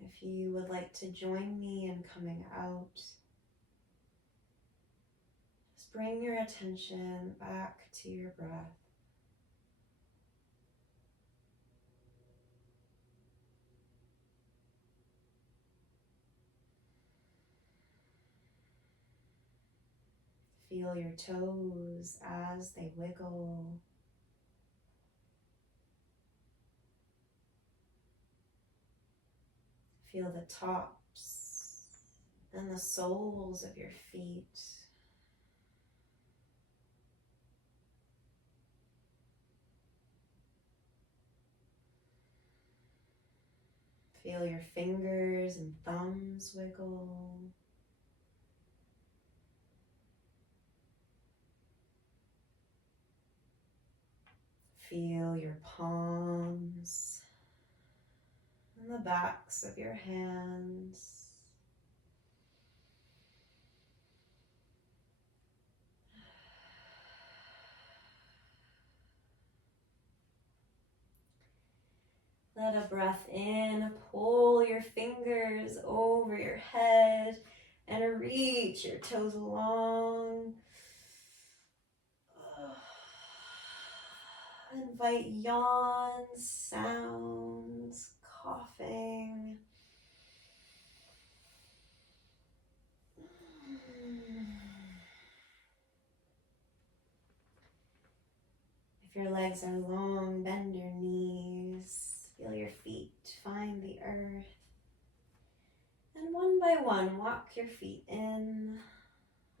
If you would like to join me in coming out, just bring your attention back to your breath. Feel your toes as they wiggle. Feel the tops and the soles of your feet. Feel your fingers and thumbs wiggle. Feel your palms and the backs of your hands. Let a breath in, pull your fingers over your head and reach your toes along. Invite yawns, sounds, coughing. If your legs are long, bend your knees. Feel your feet find the earth. And one by one, walk your feet in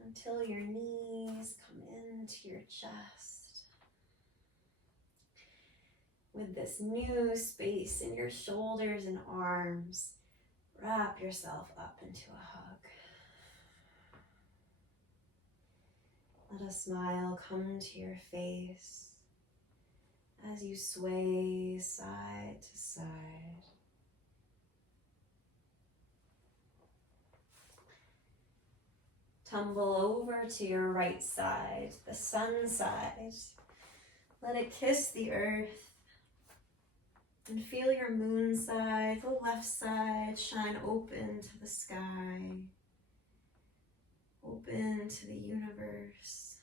until your knees come into your chest. With this new space in your shoulders and arms, wrap yourself up into a hug. Let a smile come to your face as you sway side to side. Tumble over to your right side, the sun side. Let it kiss the earth. And feel your moon side, the left side, shine open to the sky, open to the universe.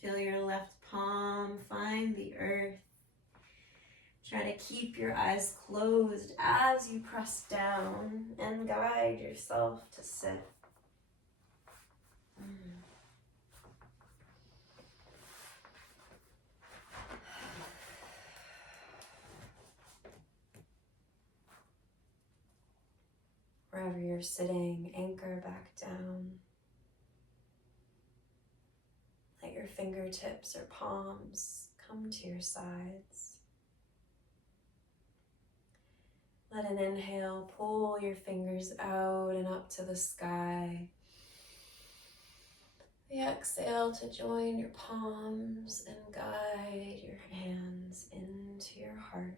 Feel your left palm find the earth. Try to keep your eyes closed as you press down and guide yourself to sit. Wherever you're sitting, anchor back down. Let your fingertips or palms come to your sides. Let an inhale pull your fingers out and up to the sky. The exhale to join your palms and guide your hands into your heart.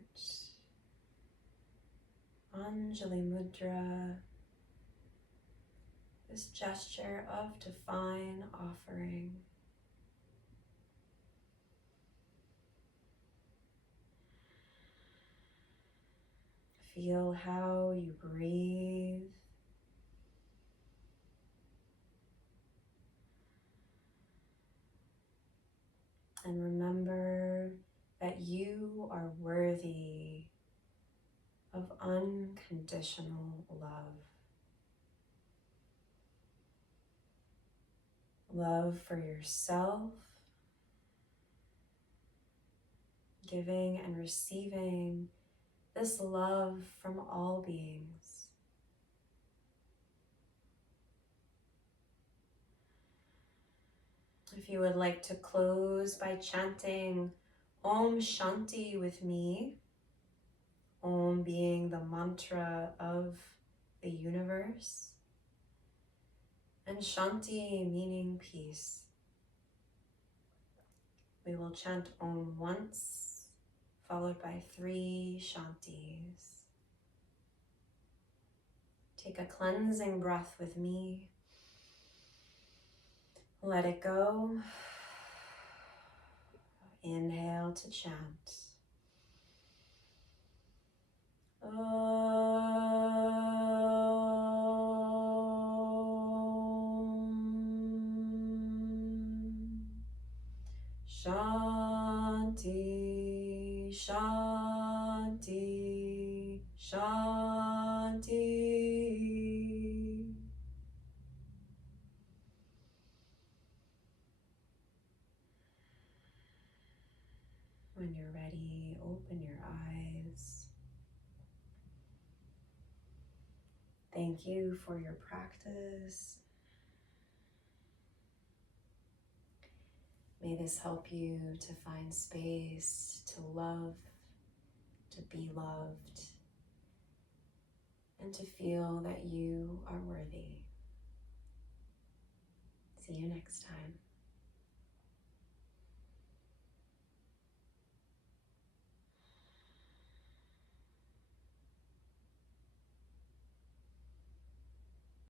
Anjali Mudra, this gesture of divine offering. Feel how you breathe. And remember that you are worthy of unconditional love. Love for yourself, giving and receiving this love from all beings. If you would like to close by chanting Om Shanti with me, Om being the mantra of the universe, and Shanti meaning peace. We will chant Om once, followed by 3 Shantis. Take a cleansing breath with me. Let it go. Inhale to chant. Shanti, Shanti, Shanti. When you're ready, open your eyes. Thank you for your practice. May this help you to find space, to love, to be loved, and to feel that you are worthy. See you next time.